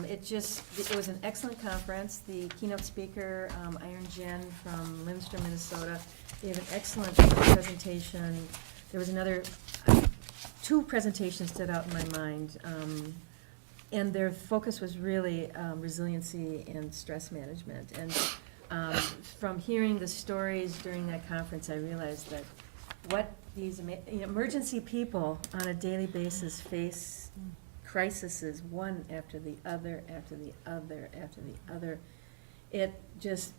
it was an excellent conference. The keynote speaker, Iron Jen from Lindstrom, Minnesota, gave an excellent presentation. There was two presentations stood out in my mind, and their focus was really resiliency and stress management. And from hearing the stories during that conference, I realized that what these emergency people on a daily basis face crises, one after the other, after the other, after the other. It just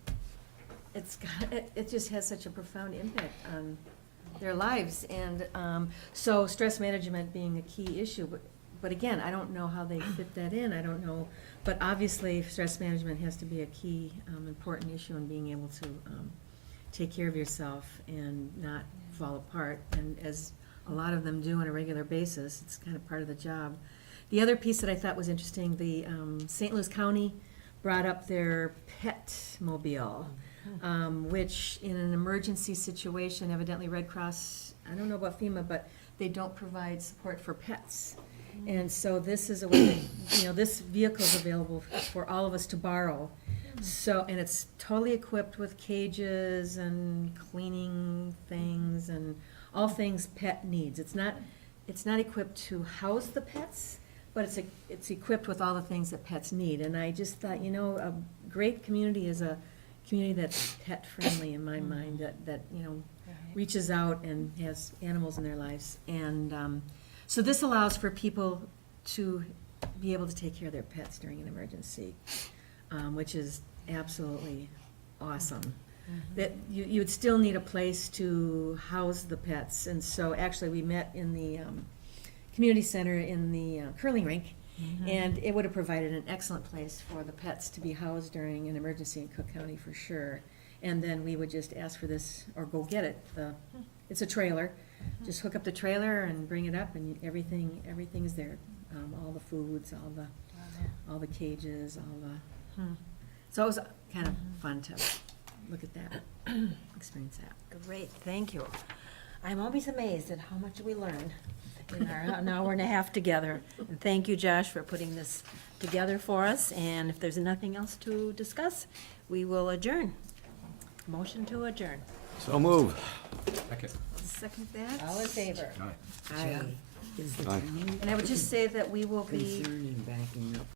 it just has such a profound impact on their lives. And so stress management being a key issue, but again, I don't know how they fit that in, I don't know. But obviously, stress management has to be a key, important issue in being able to take care of yourself and not fall apart. And as a lot of them do on a regular basis, it's kind of part of the job. The other piece that I thought was interesting, the St. Louis County brought up their pet mobile, which in an emergency situation, evidently Red Cross, I don't know about FEMA, but they don't provide support for pets. And so this is a way that, this vehicle is available for all of us to borrow. So, and it's totally equipped with cages and cleaning things and all things pet needs. It's not equipped to house the pets, but it's equipped with all the things that pets need. And I just thought, a great community is a community that's pet friendly in my mind, that reaches out and has animals in their lives. And so this allows for people to be able to take care of their pets during an emergency, which is absolutely awesome. That you would still need a place to house the pets. And so actually we met in the community center in the curling rink, and it would have provided an excellent place for the pets to be housed during an emergency in Cook County for sure. And then we would just ask for this, or go get it. It's a trailer. Just hook up the trailer and bring it up, and everything's there. All the foods, all the cages, so it was kind of fun to look at that, experience that. Great, thank you. I'm always amazed at how much we learn in our an hour and a half together. And thank you, Josh, for putting this together for us. And if there's nothing else to discuss, we will adjourn. Motion to adjourn. So move. Second that? All in favor? Jeff, is the Aye. county And I would just say that we will be concerned in backing up